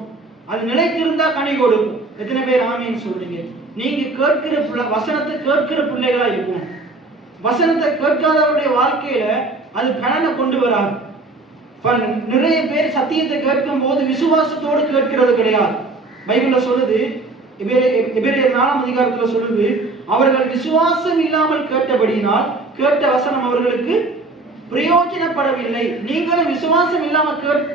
அது நிலைத்திருந்தா கனி கொடுக்கும். எத்தனை பேர் ஆமேன்னு சொல்றீங்க? நீங்க கேட்கிற வசனத்தை கேட்கிற பிள்ளைகளா இருக்கும். வசனத்தை கேட்காதவருடைய வாழ்க்கையில அது பலனை கொண்டு வராது. நிறைய பேர் சத்தியத்தை கேட்கும் போது விசுவாசத்தோடு கேட்கிறது கிடையாது. பைபிள்ல சொல்லுது, எபிரேயர் 4ஆம் அதிகாரத்துல சொல்லுது, அவர்கள் விசுவாசம் இல்லாமல் கேட்டபடியினால் கேட்ட வசனம் அவர்களுக்கு பிரயோஜனப்படவில்லை. நீங்களும் விசுவாசம் இல்லாம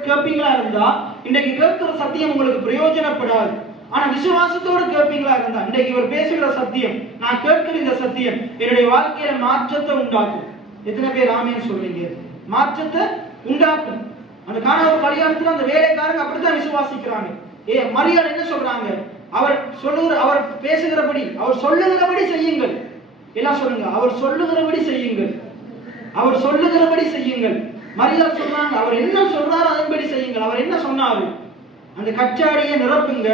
கேட்பீங்களா இருந்தா இன்றைக்கு கேட்கிற சத்தியம் உங்களுக்கு பிரயோஜனப்படாது. ஆனா விசுவாசத்தோடு கேட்பீங்களா இருந்தா இன்றைக்கு இவர் பேசுகிற சத்தியம், நான் கேட்கிற இந்த சத்தியம் என்னுடைய வாழ்க்கையில மாற்றத்தை உண்டாக்கும். எத்தனை பேர் ஆமேன்னு சொல்றீங்க? மாற்றத்தை உண்டாக்கும். அந்த கானாவூர் கல்யாணத்துல அந்த வேலைக்காரங்க அப்படித்தான் விசுவாசிக்கிறாங்க. மரியாள் என்ன சொல்றாங்க? அவர் பேசுகிறபடி, அவர் சொல்லுகிறபடி செய்யுங்கள். எல்லாம் சொல்லுங்க, அவர் சொல்லுகிறபடி செய்யுங்கள், அவர் சொல்லுகிறபடி செய்யுங்கள். மரியாள் சொல்றாங்க, அவர் என்ன சொல்றாரு அதன்படி செய்யுங்கள். அவர் என்ன சொன்னாரு? அந்த கச்சாடியை நிரப்புங்க,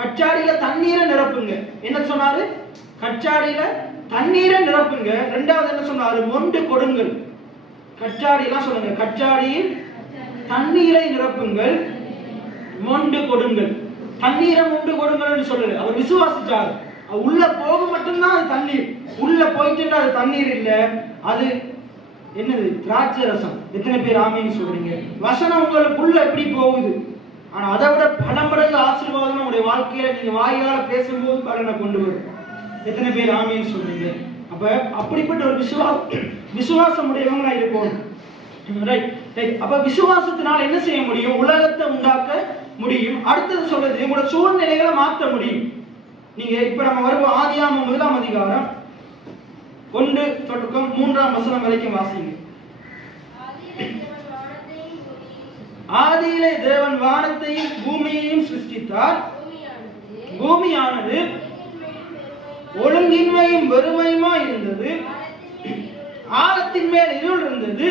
கச்சாடியில தண்ணீரை நிரப்புங்க. என்ன சொன்னாரு? கச்சாடியில தண்ணீரை நிரப்புங்க. ரெண்டாவது என்ன சொன்னாரு? மொண்டு கொடுங்கள். கச்சாடியெல்லாம் சொல்லுங்க, கச்சாடியில் தண்ணீரை நிரப்புங்கள், மொண்டு கொடுங்கள். தண்ணீரை மொண்டு கொடுங்கள் சொல்லல, அவர் விசுவாசிச்சார். உள்ள போக மட்டும்தான் அது தண்ணீர், உள்ள போயிட்டு அது தண்ணீர் இல்ல, அது என்னது? திராட்சை ரசம். எத்தனை பேர் ஆமீன் சொல்றீங்க? வசனம் உங்களுக்குள்ள எப்படி போகுது? ஆனா அதை விட பல மடங்கு ஆசீர்வாதம் உங்களுடைய வாழ்க்கையில நீங்க வாயால பேசும்போது பலனை கொண்டு வரும். எத்தனை பேர் ஆமீன் சொல்றீங்க? அப்ப அப்படிப்பட்ட ஒரு விசுவாசம் உடையவங்களா இருப்போம். அப்ப விசுவாசத்தினால் என்ன செய்ய முடியும்? உலகத்தை உண்டாக்க முடியும். அடுத்தது சொல்றது, உங்களோட சூழ்நிலைகளை மாற்ற முடியும். நீங்க இப்ப நம்ம வருவோம் ஆதியாகமம் 1ஆம் அதிகாரம் 1-3 வரைக்கும் வாசிங்க. ஆதியிலே தேவன் வானத்தையும் பூமியையும் சிருஷ்டித்தார். பூமியானது ஒழுங்கின்மையும் வெறுமையுமா இருந்தது, ஆழத்தின் மேல் இருள் இருந்தது.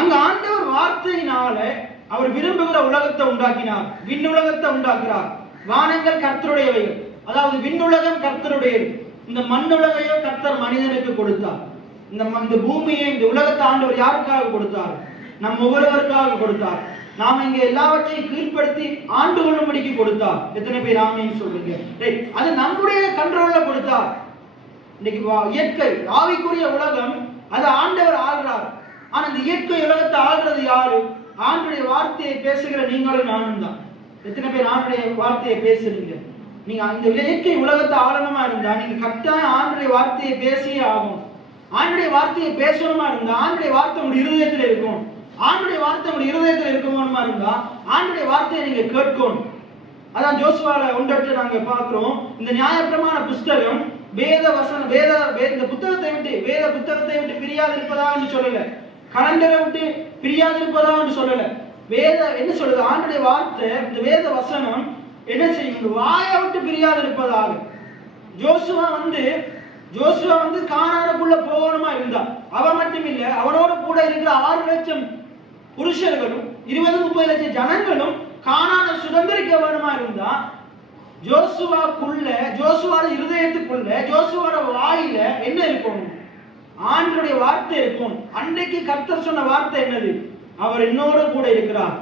அங்க ஆண்டவர் வார்த்தையினால அவர் விரும்புகிற உலகத்தை உண்டாக்கினார். விண்ணுலகத்தை உண்டாக்குறார். வானங்கள் கர்த்தருடையவைகள், அதாவது விண்ணுலகம் கர்த்தருடையது. இந்த மண்ணுலகையோ கர்த்தர் மனிதனுக்கு கொடுத்தார். இந்த பூமியை, இந்த உலகத்தை ஆண்டவர் யாருக்காக கொடுத்தார்? நம் ஒவ்வொருவருக்காக கொடுத்தார். நாம இங்க எல்லாவற்றையும் கீழ்படுத்தி ஆண்டு கொள்ளும்படிக்கு கொடுத்தார். எத்தனை பேர் ஆமீன் சொல்லுங்க? அது நம்முடைய கண்ட்ரோல்ல கொடுத்தார். இன்னைக்கு இயற்கை ஆவிக்குரிய உலகம் அது ஆண்டவர் ஆள்றார். ஆனா இந்த இயற்கை உலகத்தை ஆள்றது யாரு? ஆண்டுடைய வார்த்தையை பேசுகிற நீங்களும் நானும் தான். எத்தனை பேர் ஆண்டுடைய வார்த்தையை பேசுறீங்க? நீங்க அந்த இயற்கை உலகத்தை ஆளணுமா இருந்தா நீங்க கட்டாயம் ஆண்டுடைய வார்த்தையை பேசியே ஆகும். ஆண்டுடைய வார்த்தையை பேசணுமா இருந்தா ஆண்டுடைய வார்த்தை உங்களுடைய இருதயத்தில் இருக்கும். ஆண்டுடைய வார்த்தை உங்களுடைய இருதயத்தில் இருக்கணுமா இருந்தா ஆண்டுடைய வார்த்தையை நீங்க கேட்கணும். அதான் ஜோசுவால 1:8 நாங்க பார்க்கிறோம். இந்த நியாயப்பிரமாண புஸ்தகம் வேத இந்த புத்தகத்தை விட்டு, வேத புத்தகத்தை விட்டு பிரியாது இருப்பதா என்று சொல்லல, கலண்டரை விட்டு பிரியாது இருப்பதா என்று சொல்லல. வேத என்ன சொல்றது? ஆண்டுடைய வார்த்தை, இந்த வேத வசனம் என்ன செய்யும்? வாயை விட்டு பிரியாது இருப்பதாக. ஜோசுவா வந்து கானானுக்குள்ள போகணுமா இருந்தா, அவன் மட்டும் இல்ல, அவனோட கூட இருக்கிற 6 லட்சம் புருஷர்களும் 20-30 லட்சம் ஜனங்களும் கானான சுதந்திரிக்க வேணுமா இருந்தா, ஜோசுவாட இருதயத்துக்குள்ள, ஜோசுவாட வாயில என்ன இருக்கும்? ஆண்டவருடைய வார்த்தை இருக்கும். அன்றைக்கு கர்த்தர் சொன்ன வார்த்தை என்னது? அவர் என்னோட கூட இருக்கிறார்.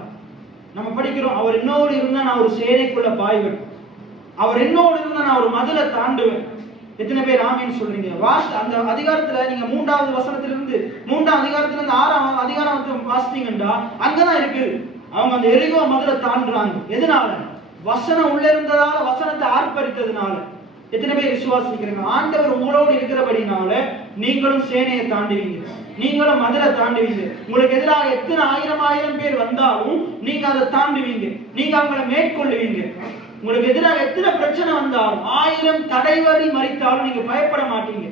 நம்ம படிக்கிறோம், அவர் என்னோடு இருந்தா நான் ஒரு சேனைக்குள்ள பாய்வேன், அவர் என்னோடு இருந்தா நான் ஒரு மதிலை தாண்டுவேன். எத்தனை பேர் ஆமீன் சொல்றீங்க? அந்த அதிகாரத்துல நீங்க 3வது வசனத்திலிருந்து 3ஆம் அதிகாரத்திலிருந்து 6ஆம் அதிகாரம் வாசித்தீங்கன்னா அங்கதான் இருக்கு. அவங்க அந்த எரிகோ மதுரை தாண்டுறாங்க. எதனால? வசனம் உள்ள இருந்ததால, வசனத்தை ஆர்ப்பரித்ததுனால. எத்தனை பேர் விசுவாசிக்கிறீங்க? ஆண்டவர் உங்களோடு இருக்கிறபடினால நீங்களும் சேனையை தாண்டுவீங்க, நீங்களும் மதுரை தாண்டுவீங்க. உங்களுக்கு எதிராக எத்தனை ஆயிரம் பேர் வந்தாலும் நீங்க அதை தாண்டுவீங்க, நீங்க அவங்களை மேற்கொள்ளுவீங்க. உங்களுக்கு எதிராக எத்தனை பிரச்சனை வந்தாலும், 1000 தடைவரி மறித்தாலும் நீங்க பயப்பட மாட்டீங்க.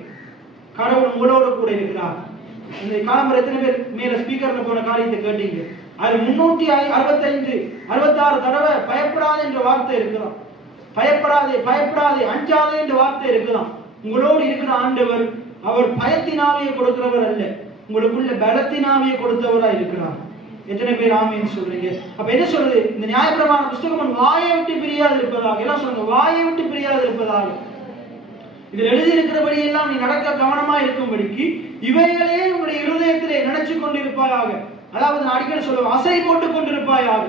கடவுள் உங்களோட கூட இருக்கிறார். இந்த காலம்பரம் எத்தனை பேர் மேல ஸ்பீக்கர்ல போன காரியத்தை கேட்டீங்க? அது 365-66 தடவை பயப்படாது என்ற வார்த்தை இருக்கலாம். பயப்படாதே அஞ்சாதே என்ற வார்த்தை இருக்கலாம். உங்களோடு இருக்கிற ஆண்டவர் அவர் பயத்தினாவியை கொடுக்கிறவர் அல்ல, உங்களுக்குள்ள பலத்தினாவியை கொடுத்தவரா இருக்கிறார். எத்தனை பேர் ஆமீன் சொல்றீங்க? அப்ப என்ன சொல்றது? இந்த நியாயப்பிரமாண புஸ்தகம் வாயை விட்டு பிரியாது இருப்பதாக. எல்லாம் சொல்லுங்க, வாயை விட்டு பிரியாது இருப்பதாக. இதில் எழுதி இருக்கிறபடி எல்லாம் நீ நடக்க கவனமா இருக்கும்படிக்கு இவைகளே உங்களுடைய இருதயத்திலே நினைச்சு கொண்டிருப்பாயாக. அதாவது நான் அடிக்கடி சொல்லுவேன், அசை போட்டு கொண்டிருப்பாயாக,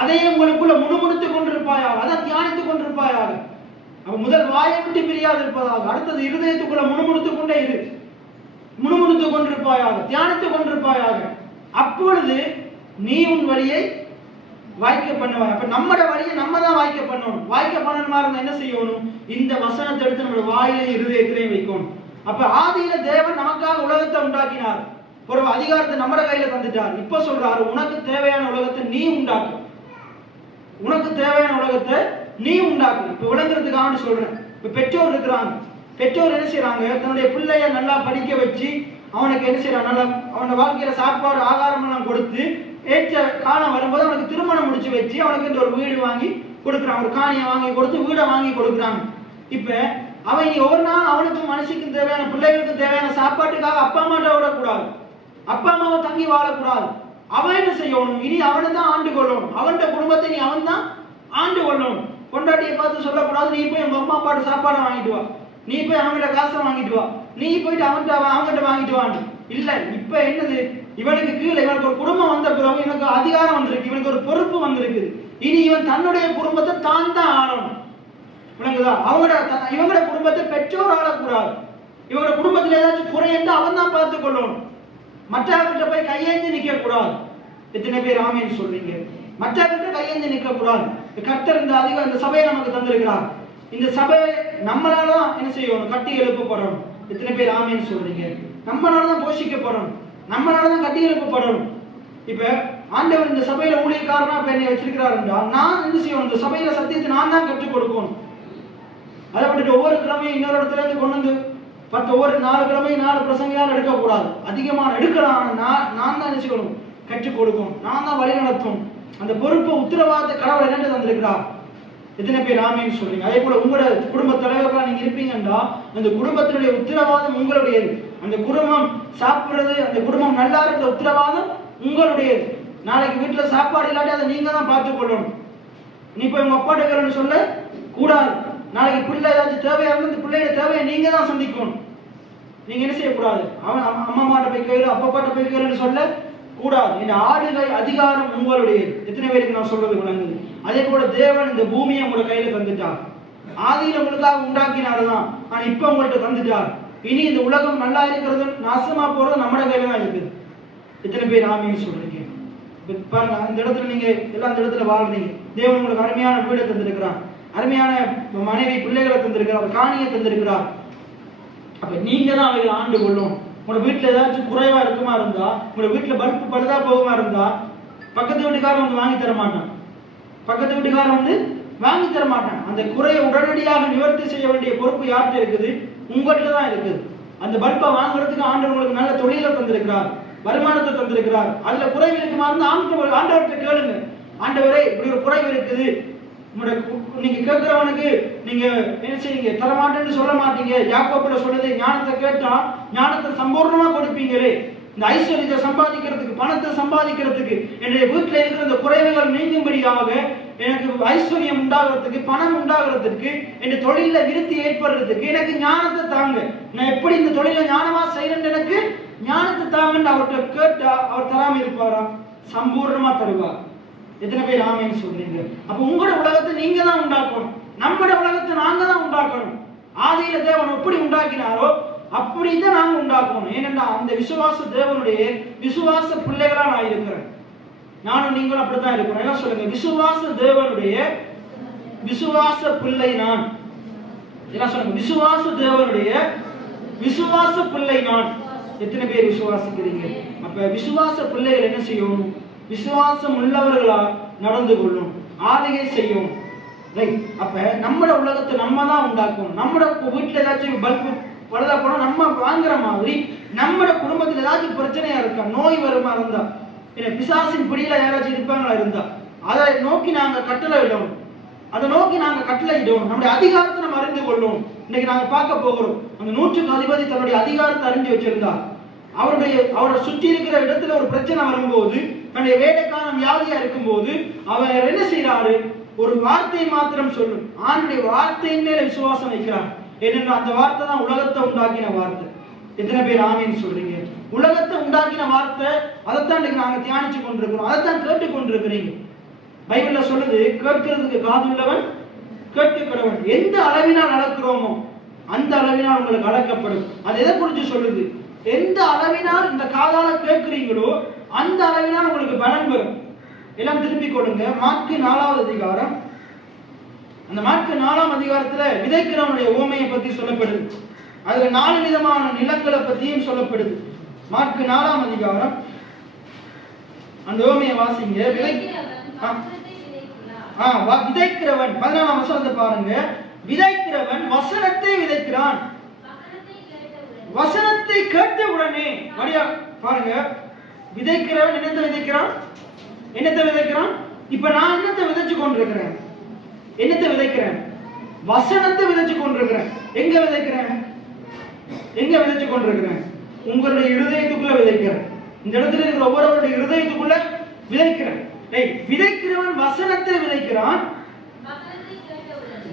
அதையே உங்களுக்குள்ள முணுமுணுத்து கொண்டிருப்பாயாக, அதை தியானித்துக் கொண்டிருப்பாயாக. அப்ப முதல் வாயை விட்டு பிரியாது இருப்பதாக. அடுத்தது இருதயத்துக்குள்ள முணுமுணுத்து கொண்டே இரு, முணுமுணுத்து கொண்டிருப்பாயாக, தியானித்துக் கொண்டிருப்பாயாக. அப்பொழுது நீ உன் வழியை வாய்க்க பண்ணுவாய். அப்ப நம்மட வழியை நம்ம தான் வாய்க்க பண்ணணும். வாய்க்க பண்ணணுமா இருந்தா என்ன செய்யணும்? இந்த வசனத்தை எடுத்து நம்மளோட வாயிலே இருதயத்திலையும் வைக்கணும். அப்ப ஆதியில தேவன் நமக்காக உலகத்தை உண்டாக்கினார், ஒரு அதிகாரத்தை நம்மட கையில தந்துட்டார். இப்ப சொல்றாரு, உனக்கு தேவையான உலகத்தை நீ உண்டாக்கு, உனக்கு தேவையான உலகத்தை நீ உண்டாக்கு. இப்ப விளங்குறதுக்காக சொல்றேன். இப்ப பெற்றோர் இருக்கிறாங்க, பெற்றோர் என்ன செய்யறாங்க? தன்னுடைய பிள்ளைய நல்லா படிக்க வச்சு அவனுக்கு என்ன செய்யறான், நல்ல அவனோட வாழ்க்கையில சாப்பாடு ஆகாரம் எல்லாம் கொடுத்து ஏற்ற காலம் வரும்போது அவனுக்கு திருமணம் முடிச்சு வச்சு அவனுக்கு ஒரு வீடு வாங்கி கொடுக்குறான், ஒரு காணியை வாங்கி கொடுத்து வீடை வாங்கி கொடுக்குறாங்க. இப்ப அவன் ஒவ்வொரு நாள் அவனுக்கும் மனசுக்கும் தேவையான பிள்ளைகளுக்கும் தேவையான சாப்பாட்டுக்காக அப்பா அம்மாட்ட விடக்கூடாது, அப்பா அம்மாவை தங்கி வாழக்கூடாது. அவன் என்ன செய்யணும், இனி அவனை தான் ஆண்டு கொள்ளணும், அவன்கிட்ட குடும்பத்தை நீ அவன் தான் ஆண்டு கொள்ளணும். கொண்டாட்டியை பார்த்து சொல்லக்கூடாது, நீ போய் உங்க அம்மா அப்பாட்ட சாப்பாடை வாங்கிட்டு வா, நீ போய் அவங்ககிட்ட காசை வாங்கிட்டு வா, நீ போயிட்டு அவங்ககிட்ட வாங்கிட்டு வான்னு இல்ல. இப்ப என்னது, இவனுக்கு கீழே இவனுக்கு ஒரு குடும்பம் வந்த பிறகு இவனுக்கு அதிகாரம் வந்திருக்கு, இவனுக்கு ஒரு பொறுப்பு வந்திருக்குது. இனி இவன் தன்னுடைய குடும்பத்தை தான் தான் ஆளணும். விளங்குதா? இவங்களோட குடும்பத்தை பெற்றோர் ஆளக்கூடாது. இவங்களோட குடும்பத்தில் ஏதாச்சும் குறையண்டு அவன் தான் பார்த்து கொள்ளணும். மற்றவர்கிட்ட போய் கையேந்தி நிக்க கூடாது. எத்தனை பேர் ஆமீன் சொல்றீங்க? மற்றவர்கிட்ட கையேந்தி நிக்க கூடாது. கர்த்தர் இந்த சபையை நமக்கு தந்திருக்கிறார். இந்த சபை நம்மளாலதான் என்ன செய்யணும், கட்டி எழுப்பப்படணும். எத்தனை பேர் ஆமீன் சொல்றீங்க? நம்மளாலதான் போஷிக்கப்படணும், நம்மளாலதான் கட்டி எழுப்பப்படணும். இப்ப ஆண்டவர் இந்த சபையில ஊழியக்காரனா இப்ப என்னை வச்சிருக்கிறார் என்றால் நான் என்ன செய்யணும், இந்த சபையில சத்தியத்தை நான் தான் கற்றுக் கொடுக்கணும். அதை விட்டுட்டு ஒவ்வொரு கிழமையும் இன்னொரு இடத்துல இருந்து கொண்டு வந்து ஒவ்வொரு 4 கிழமையும் 4 பிரசங்கையால் எடுக்கக்கூடாது. அதிகமான எடுக்கலாம், நான் தான் என்ன செய்யணும், கற்றுக் கொடுக்கணும், நான் தான் வழி நடத்தணும். அந்த பொறுப்பை உத்தரவாதத்தை கடவுள் என்னென்று தந்திருக்கிறார். எத்தனை பேர் ஆமீன் சொல்றீங்க? அதே போல உங்களோட குடும்ப தலைவர்களா நீங்க இருப்பீங்கன்னா அந்த குடும்பத்தினுடைய உத்தரவாதம் உங்களுடையது. அந்த குடும்பம் சாப்பிடுறது, அந்த குடும்பம் நல்லா இருக்கிற உத்தரவாதம் உங்களுடையது. நாளைக்கு வீட்டுல சாப்பாடு இல்லாட்டி அதை நீங்க தான் பார்த்துக் கொள்ளணும். நீ போய் உங்க அப்பாட்ட கேளுன்னு சொல்ல கூடாது. நாளைக்கு பிள்ளை ஏதாச்சும் தேவையா இருந்து அந்த பிள்ளையோட தேவையை நீங்க தான் சந்திக்கணும். நீங்க என்ன செய்யக்கூடாது, அவன் அம்மா மாட்ட போய் கேளு அப்பா பாட்ட போய் கேளுன்னு சொல்ல கூடாது. இந்த ஆளுகை அதிகாரம் உங்களுடையது. எத்தனை பேருக்கு நான் சொல்றது விளங்குது? அதே போல தேவன் இந்த பூமியை உங்களோட கையில தந்துட்டார். ஆதியில உங்களுக்காக உண்டாக்கினாருதான், ஆனா இப்ப உங்கள்கிட்ட தந்துட்டார். இனி இந்த உலகம் நல்லா இருக்கிறது நாசமா போறது நம்மட கையில தான் இருக்குது. எத்தனை பேர் ஆமீன் சொல்றீங்க? பாருங்க, இந்த இடத்துல நீங்க எல்லாம் இந்த இடத்துல வாழ்றீங்க. தேவன் உங்களுக்கு அருமையான வீடை தந்திருக்கிறார், அருமையான மனைவி பிள்ளைகளை தந்திருக்கிறார், காணியை தந்திருக்கிறார். அப்ப நீங்க தான் அவைகளை ஆண்டு கொள்ளும். உங்களோட வீட்டுல ஏதாச்சும் குறைவா இருக்குமா இருந்தா, உங்களோட வீட்டுல பல்பு பழுதா போகுமா இருந்தா பக்கத்து வீட்டுக்காரன் வந்து வாங்கி தர மாட்டான், பக்கத்து வீட்டுக்காரன் வந்து வாங்கி தர மாட்டான். அந்த குறையை உடனடியாக நிவர்த்தி செய்ய வேண்டிய பொறுப்பு யார்கிட்ட இருக்குது? உங்கள்கிட்ட தான் இருக்குது. அந்த பல்பை வாங்குறதுக்கு ஆண்டவர் உங்களுக்கு நல்ல தொழிலை தந்திருக்கிறார், வருமானத்தை தந்திருக்கிறார். அதுல குறைவு இருக்குமா இருந்தா ஆண்டவர்கிட்ட கேளுங்க, ஆண்டவரே இப்படி ஒரு குறைவு இருக்குது. நீங்க கேட்கிறவனுக்கு நீங்க என்ன செய்வீங்க? தரமாட்டேன்னு சொல்ல மாட்டீங்க. யாக்கோபுல சொல்லுது, ஞானத்தை கேட்டா ஞானத்தை சம்பூர்ணமா கொடுப்பீங்களே. இந்த ஐஸ்வர்யத்தை சம்பாதிக்கிறதுக்கு, பணத்தை சம்பாதிக்கிறதுக்கு, என்னுடைய வீட்டில் இருக்கிற இந்த குறைவுகள் நீங்கும்படியாக, எனக்கு ஐஸ்வர்யம் உண்டாகிறதுக்கு, பணம் உண்டாகிறதுக்கு, என் தொழில விருத்தி ஏற்படுறதுக்கு எனக்கு ஞானத்தை தாங்க. நான் எப்படி இந்த தொழிலை ஞானமா செய்யறேன்னு எனக்கு ஞானத்தை தாங்கன்னு அவர்கிட்ட கேட்டா அவர் தராம இருப்பாரா? சம்பூர்ணமா தருவார். எத்தனை பேர் ஆமீன் சொல்றீங்க? அப்ப உங்களோட உலகத்தை நீங்க தான் உண்டாக்கணும், நம்மளோட உலகத்தை நாங்க தான் உண்டாக்கணும். ஆதியில தேவன் எப்படி உண்டாக்கினாரோ அப்படிதான் நாங்க உண்டாக்கணும். ஏனென்றா அந்த விசுவாச தேவனுடைய விசுவாச பிள்ளைகளா நான் இருக்கிறேன். நானும் நீங்களும் அப்படித்தான் இருக்கிறோம். என்ன சொல்லுங்க? விசுவாச தேவனுடைய விசுவாச பிள்ளை நான். என்ன சொல்லுங்க? விசுவாச தேவனுடைய விசுவாச பிள்ளை நான். எத்தனை பேர் விசுவாசிக்கிறீங்க? அப்ப விசுவாச பிள்ளைகள் என்ன செய்யணும்? விசுவாசம் உள்ளவர்களா நடந்து கொள்ளும், ஆளுகை செய்யும். அப்ப நம்மட உலகத்தை நம்ம தான் உண்டாக்கணும். நம்மட வீட்டுல ஏதாச்சும் பல்பு பழுதா போனா நம்ம வாங்குற மாதிரி நம்மட குடும்பத்துல ஏதாச்சும் பிரச்சனையா இருக்கா, நோய் வருமா இருந்தா, பிசாசின் பிடியில யாராச்சும் இருப்பாங்களா இருந்தா அதை நோக்கி நாங்க கட்டளை இடணும், அதை நோக்கி நாங்க கட்டளை இடணும். நம்முடைய அதிகாரத்தை நம்ம அறிந்து கொள்ளும். இன்னைக்கு நாங்க பார்க்க போகிறோம், அந்த 100க்கு அதிபதி தன்னுடைய அதிகாரத்தை அறிஞ்சு வச்சிருந்தார். அவரை சுற்றி இருக்கிற இடத்துல ஒரு பிரச்சனை வரும்போது, தன்னுடைய வேலைக்கான வியாதியா இருக்கும் போது அவர் என்ன செய்யறாரு? ஒரு வார்த்தை மாத்திரம் சொல்லும், ஆண்டுடைய வார்த்தையின் மேல விசுவாசம் வைக்கிறார். ஏனென்றால் அந்த வார்த்தை தான் உலகத்தை உண்டாக்கின வார்த்தை. எத்தனை பேர் ஆமீன் சொல்றீங்க? உலகத்தை உண்டாக்கின வார்த்தை, அதைத்தான் நாங்க தியானிச்சு கொண்டிருக்கிறோம், அதைத்தான் கேட்டுக் கொண்டிருக்கிறீங்க. பைபிள்ல சொல்லுது, கேட்கிறதுக்கு காதுள்ளவன் கேட்க கடவன். எந்த அளவினால் அளக்கிறோமோ அந்த அளவினால் உங்களுக்கு அளக்கப்படும். அது எதை குறித்து சொல்லுது? எந்த அளவினால் இந்த காதால கேட்கிறீங்களோ அந்த அளவினால் உங்களுக்கு பலன் வரும். எல்லாம் திருப்பி கொடுங்க. மாற்கு 4வது அதிகாரம். அந்த மாற்கு 4ஆம் அதிகாரத்துல விதைக்கிறவனுடைய உவமையை பத்தி சொல்லப்படுது. அதுல 4 விதமான நிலங்களை பத்தியும் சொல்லப்படுது. மாற்கு 4ஆம் அதிகாரம் அந்த உவமையை வாசிங்க. விதைக்கிறவன் 14ஆம் வசனத்தை பாருங்க. விதைக்கிறவன் வசனத்தை விதைக்கிறான். வசனத்தை கேட்ட உடனே வடியா பாருங்க, விதைக்கிறவன் என்னத்தை விதைக்கிறான்? என்னத்தை விதைக்கிறான்? இப்ப நான் என்னத்தை விதைச்சு கொண்டிருக்கிறேன்? என்னத்தை விதைக்கிறேன்? வசனத்தை விதைச்சு கொண்டிருக்கிறேன். எங்க விதைக்கிறேன்? எங்க விதைச்சு கொண்டிருக்கிறேன்? உங்களுடைய இருதயத்துக்குள்ள விதைக்கிறேன். இந்த இடத்துல இருக்கிற ஒவ்வொருவருடைய இருதயத்துக்குள்ள விதைக்கிறேன். விதைக்கிறவன் வசனத்தை விதைக்கிறான்.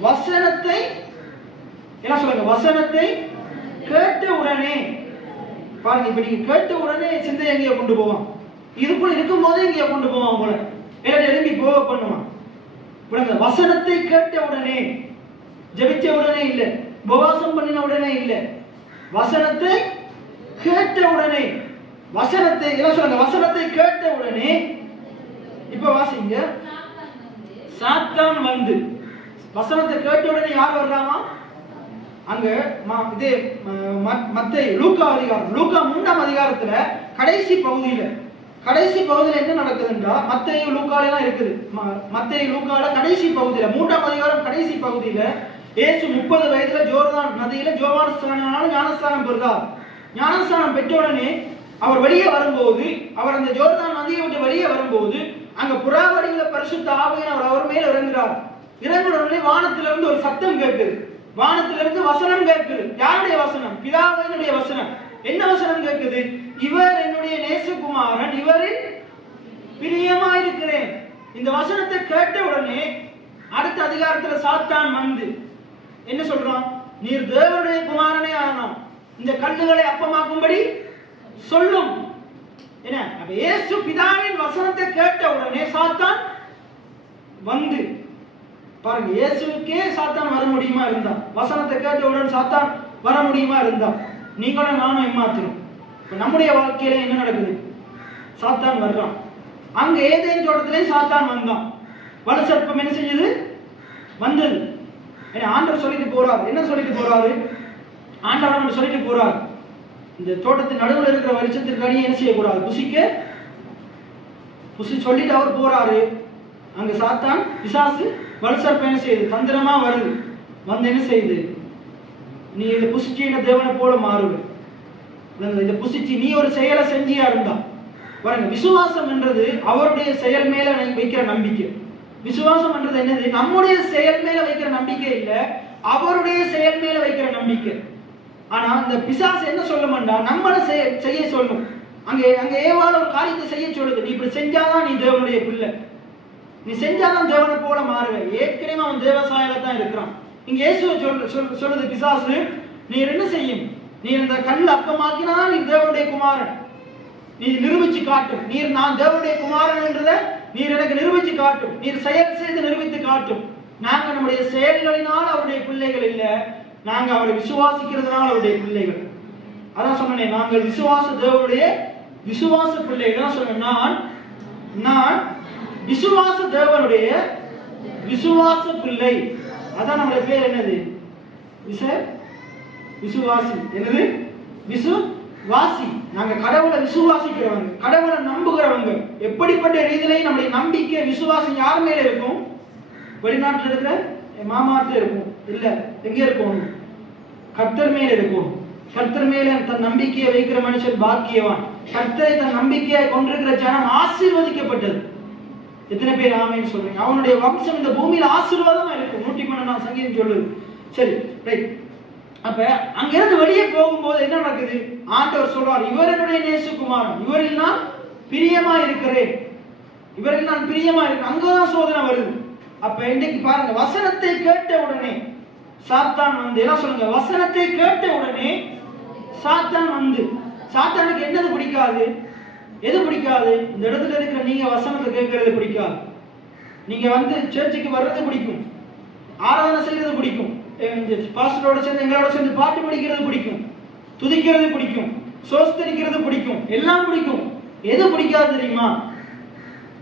வசனத்தை என்ன சொல்லுங்க? வசனத்தை கேட்ட உடனே பாருங்க, இப்ப நீங்க கேட்ட உடனே சிந்தை எங்கேயோ கொண்டு போவான். இதுக்குள்ள இருக்கும் போதே எங்கேயோ கொண்டு போவான் போல, எழுப்பி போக பண்ணுவான். வசனத்தை கேட்ட உடனே, ஜெபிச்ச உடனே இல்ல, உபவாசம் பண்ணின உடனே இல்ல, வசனத்தை கேட்ட உடனே. வசனத்தை என்ன சொல்லுங்க? வசனத்தை கேட்ட உடனே. இப்ப வாசிங்க, சாத்தான் வந்து வசனத்தை கேட்ட உடனே யார் வர்றாமா? அங்க இது மத்தேயு லூக்கா அதிகாரம், லூக்கா 3ஆம் அதிகாரத்துல கடைசி பகுதியில என்ன நடக்குதுன்றா, மத்தேயு லூக்கால எல்லாம் இருக்குது. மத்தேயு லூக்கால கடைசி பகுதியில 3ஆம் அதிகாரம் கடைசி பகுதியில இயேசு 30 வயதுல ஜோர்தான் நதியில யோவான் ஞானஸ்நானம் பெறுகிறார். ஞானஸ்நானம் பெற்ற உடனே அவர் வெளியே வரும்போது, அவர் அந்த ஜோர்தான் நதியை விட்டு வெளியே வரும்போது, அங்க புறாவடியில பரிசுத்த ஆவியானவர் அவர் மேல இறங்குறார். இறங்குற உடனே வானத்திலிருந்து ஒரு சத்தம் கேட்குது. வானத்திலிருந்து வசனம் கேட்குது. யாருடைய வசனம்? பிதாவினுடைய வசனம். என்ன வசனம் கேட்குது? இவர் என்னுடைய நேசகுமாரன், இவரில் பிரியமாயிருக்கிறேன். இந்த வசனத்தை கேட்ட உடனே அடுத்த அதிகாரத்துல சாத்தான் வந்து என்ன சொல்றான்? நீர் தேவனுடைய குமாரனே ஆனான், இந்த கல்லுகளை அப்பமாக்கும்படி சொல்லும். என்ன? அப்ப இயேசு பிதாவின் வசனத்தை கேட்ட உடனே சாத்தான் வந்து பாருங்க, இயேசுவுக்கே சாத்தான் வர முடியுமா இருந்தா, வசனத்தை கேட்ட உடனே சாத்தான் வர முடியுமா இருந்தா, நீங்களும் நானும் ஏமாத்துறோம். இப்ப நம்முடைய வாழ்க்கையில என்ன நடக்குது? சாத்தான் வர்றான். அங்க ஏதேன் தோட்டத்திலே சாத்தான் வந்தான். வலு சர்ப்பம் என்ன செஞ்சது? வந்தது. ஆண்டவர் சொல்லிட்டு போறாரு. என்ன சொல்லிட்டு போறாரு? ஆண்டவர் சொல்லிட்டு போறாரு, இந்த தோட்டத்தின் நடுவில் இருக்கிற வெளிச்சத்திற்கு அணி என்ன செய்யக்கூடாது? புசி சொல்லிட்டு அவர் போறாரு. அங்க சாத்தான் பிசாசு வலு சர்ப்பம் என்ன செய்யுது? தந்திரமா வருது. வந்து என்ன செய்யுது? நீ இதை புசிச்சின தேவனை போல மாறுவ. இதை புசிச்சு நீ ஒரு செயலை செஞ்சியா இருந்தா பாருங்க, விசுவாசம் என்றது அவருடைய செயல் மேல வைக்கிற நம்பிக்கை. விசுவாசம் என்றது என்னது? நம்முடைய செயல் மேல வைக்கிற நம்பிக்கை இல்ல, அவருடைய செயல் மேல வைக்கிற நம்பிக்கை. ஆனா இந்த பிசாசு என்ன சொல்ல மாட்டா? நம்மளை செய்ய சொல்லும். அங்க ஏவால ஒரு காரியத்தை செய்ய சொல்லுது. நீ இப்படி செஞ்சாதான் நீ தேவனுடைய பிள்ளை, நீ செஞ்சாதான் தேவனை போல மாறுவ. ஏற்கனவே அவன் தேவசாயில தான் இருக்கிறான். இங்க இயேசுவை சொல்லுது பிசாசு, நீ என்ன செய்யும்? நீ இந்த கல் அப்பமாக்கினா நீ தேவனுடைய குமாரன், நீ நிரூபிச்சு காட்டும். நீர் நான் தேவனுடைய குமாரன் என்றத நீர் எனக்கு நிரூபிச்சு காட்டும். நீர் செயல் செய்து நிரூபித்து காட்டும். நாங்க நம்முடைய செயல்களினால் அவருடைய பிள்ளைகள் இல்ல, நாங்க அவரை விசுவாசிக்கிறதுனால அவருடைய பிள்ளைகள். அதான் சொன்னேன், நாங்கள் தேவனுடைய விசுவாச பிள்ளைகள். சொன்னேன், நான் விசுவாச தேவனுடைய விசுவாச பிள்ளை. அதான் நம்முடைய பேர் என்னது? விசுவாசி. என்னது? விசுவாசி. நாங்க கடவுளை விசுவாசிக்கிறவங்க, கடவுளை நம்புகிறவங்க. எப்படிப்பட்ட ரீதியிலையும் நம்முடைய நம்பிக்கை விசுவாசம் யார் மேல இருக்கும்? வெளிநாட்டில் இருக்கிற மாமாட்டில் இருக்கும் இல்ல, எங்க இருக்கும்? கர்த்தர் மேல இருக்கும். கர்த்தர் மேல தன் நம்பிக்கையை வைக்கிற மனுஷன் பாக்கியவான். கர்த்தரை தன் நம்பிக்கையை கொண்டிருக்கிற ஜனம் ஆசீர்வதிக்கப்பட்டது. எத்தனை பேர் ஆமைன்னு சொல்றீங்க? அவனுடைய வம்சம் இந்த பூமியில ஆசீர்வாதமா இருக்கும். 112 சங்கீதம் சொல்லுது. சரி, ரைட். அப்ப அங்கிருந்து வெளியே போகும்போது என்ன நடக்குது? ஆண்டவர் சொல்றார், இவர் என்னுடைய நேசகுமாரன், இவரில் நான் பிரியமா இருக்கிறேன், இவரில் நான் பிரியமா இருக்கிறேன். அங்கதான் சோதனை வருது. அப்ப இன்னைக்கு பாருங்க, வசனத்தை கேட்ட உடனே சாத்தான் வந்து என்ன சொல்லுங்க? வசனத்தை கேட்ட உடனே சாத்தான் வந்து, சாத்தானுக்கு என்னது பிடிக்காது? எது பிடிக்காது? இந்த இடத்துல இருக்கிற நீங்க வசனத்தை கேட்கறது பிடிக்காது. நீங்க வந்து சர்ச்சுக்கு வர்றது பிடிக்கும், ஆராதனை செய்யறது பிடிக்கும், பாஸ்டரோட சேர்ந்து எங்களோட சேர்ந்து பாட்டு படிக்கிறது பிடிக்கும், துதிக்கிறது பிடிக்கும், சோஸ்தரிக்கிறது பிடிக்கும், எல்லாம் பிடிக்கும். எது பிடிக்காது தெரியுமா?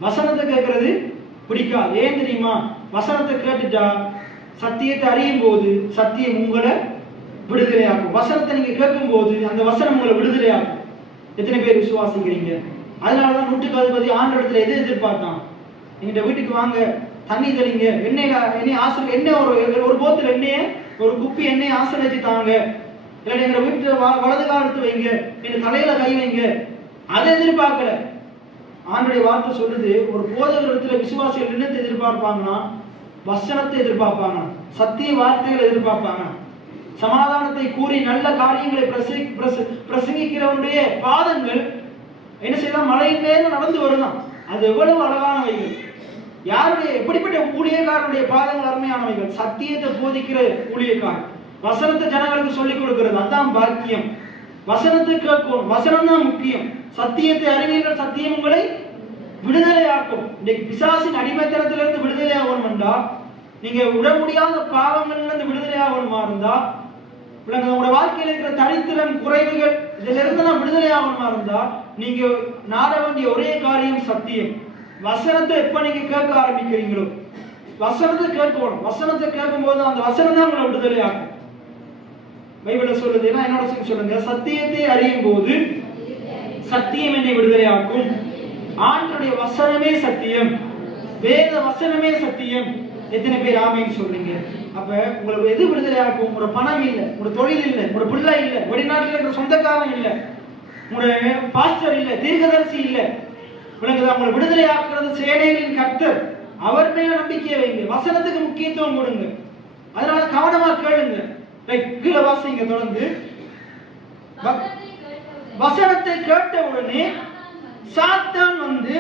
வசனத்தை கேட்கறது பிடிக்காது. ஏன் தெரியுமா? வசனத்தை கேட்டுட்டா சத்தியத்தை அறியும் போது சத்தியம் உங்களை விடுதலையாகும். வசனத்தை நீங்க கேட்கும் போது அந்த வசனம் உங்களை விடுதலையாகும். எத்தனை பேர் விசுவாசிக்கிறீங்க? அதனாலதான் 100% ஆண்டவரிடத்துல எது எதிர்பார்த்தான்? எங்கிட்ட வீட்டுக்கு வாங்க, தண்ணி தெளிங்க, எண்ணெய் ஆசிரியர் எண்ணெய் ஒரு போத்தில் எண்ணெயை, ஒரு குப்பி எண்ணெய் ஆசிரியச்சு தாங்க. இல்லை எங்க வீட்டு வலது கால் எடுத்து வைங்க, எங்க தலையில கை வைங்க, அதை எதிர்பார்க்கல. ஆண்டுடைய வார்த்தை சொல்லுது, ஒரு போதகர் இடத்துல விசுவாசிகள் என்னத்தை எதிர்பார்ப்பாங்கன்னா வசனத்தை எதிர்பார்ப்பாங்க, சத்திய வார்த்தைகளை எதிர்பார்ப்பாங்க. சமாதானத்தை கூறி நல்ல காரியங்களை பிரசங்கிக்கிறவனுடைய பாதங்கள் என்ன செய்யலாம், மலையின் மேல நடந்து வருதான். அது எவ்வளவு அழகானவைகள்! யாருடைய எப்படிப்பட்ட ஊழியக்காரனுடைய பாதங்கள் அருமையானவைகள்! சத்தியத்தை போதிக்கிற ஊழியக்காரன், வசனத்தை ஜனங்களுக்கு சொல்லிக் கொடுக்கிறது, அதான் பாக்கியம். வசனத்தை கேட்கும், வசனம் தான் முக்கியம். சத்தியத்தை அறிவீர்கள், சத்தியம் உங்களை விடுதலையாக்கும். இன்னைக்கு பிசாசின் அடிமைத்தனத்திலிருந்து விடுதலை ஆகணும் என்றா, நீங்க விட முடியாத பாவங்களிலிருந்து விடுதலை ஆகணுமா இருந்தா, உங்களோட வாழ்க்கையில் இருக்கிற தனித்திறன் குறைவுகள் இதுல இருந்து நான் விடுதலை ஆகணுமா இருந்தா, நீங்க நாட வேண்டிய ஒரே காரியம் சத்தியம். வசனத்தை எப்ப நீங்க கேட்க ஆரம்பிக்கிறீங்களோ, வசனத்தை கேட்கணும். வசனத்தை கேட்கும் போது அந்த வசனம் தான் உங்களை விடுதலை ஆகும். பைபிள்ல சொல்லுது, என்னோட சொல்லுங்க, சத்தியத்தை அறியும் போது சத்தியம் என்னை விடுதலை ஆக்கும். ஆண்டவருடைய வசனமே சத்தியம், வேத வசனமே சத்தியம். எத்தனை பேர் ஆமீன் சொல்றீங்க? அப்ப உங்களுக்கு எது விடுதலை ஆக்கும்? உங்களோட பணம் இல்ல, உங்களோட தொழில் இல்ல, உங்களோட பிள்ளை இல்ல, வெளிநாட்டில் இருக்கிற சொந்தக்காரன் இல்ல, உங்களுடைய பாஸ்டர் இல்ல, தீர்க்கதரிசி இல்ல. உங்களை விடுதலை ஆக்குறது சேனைகளின் கர்த்தர். அவர் மேல நம்பிக்கையை வைங்க, வசனத்துக்கு முக்கியத்துவம் கொடுங்க. அதனால கவனமா கேளுங்க. கீழே வாசிங்க தொடர்ந்து. வசனத்தை கேட்ட உடனே சாத்தான் வந்து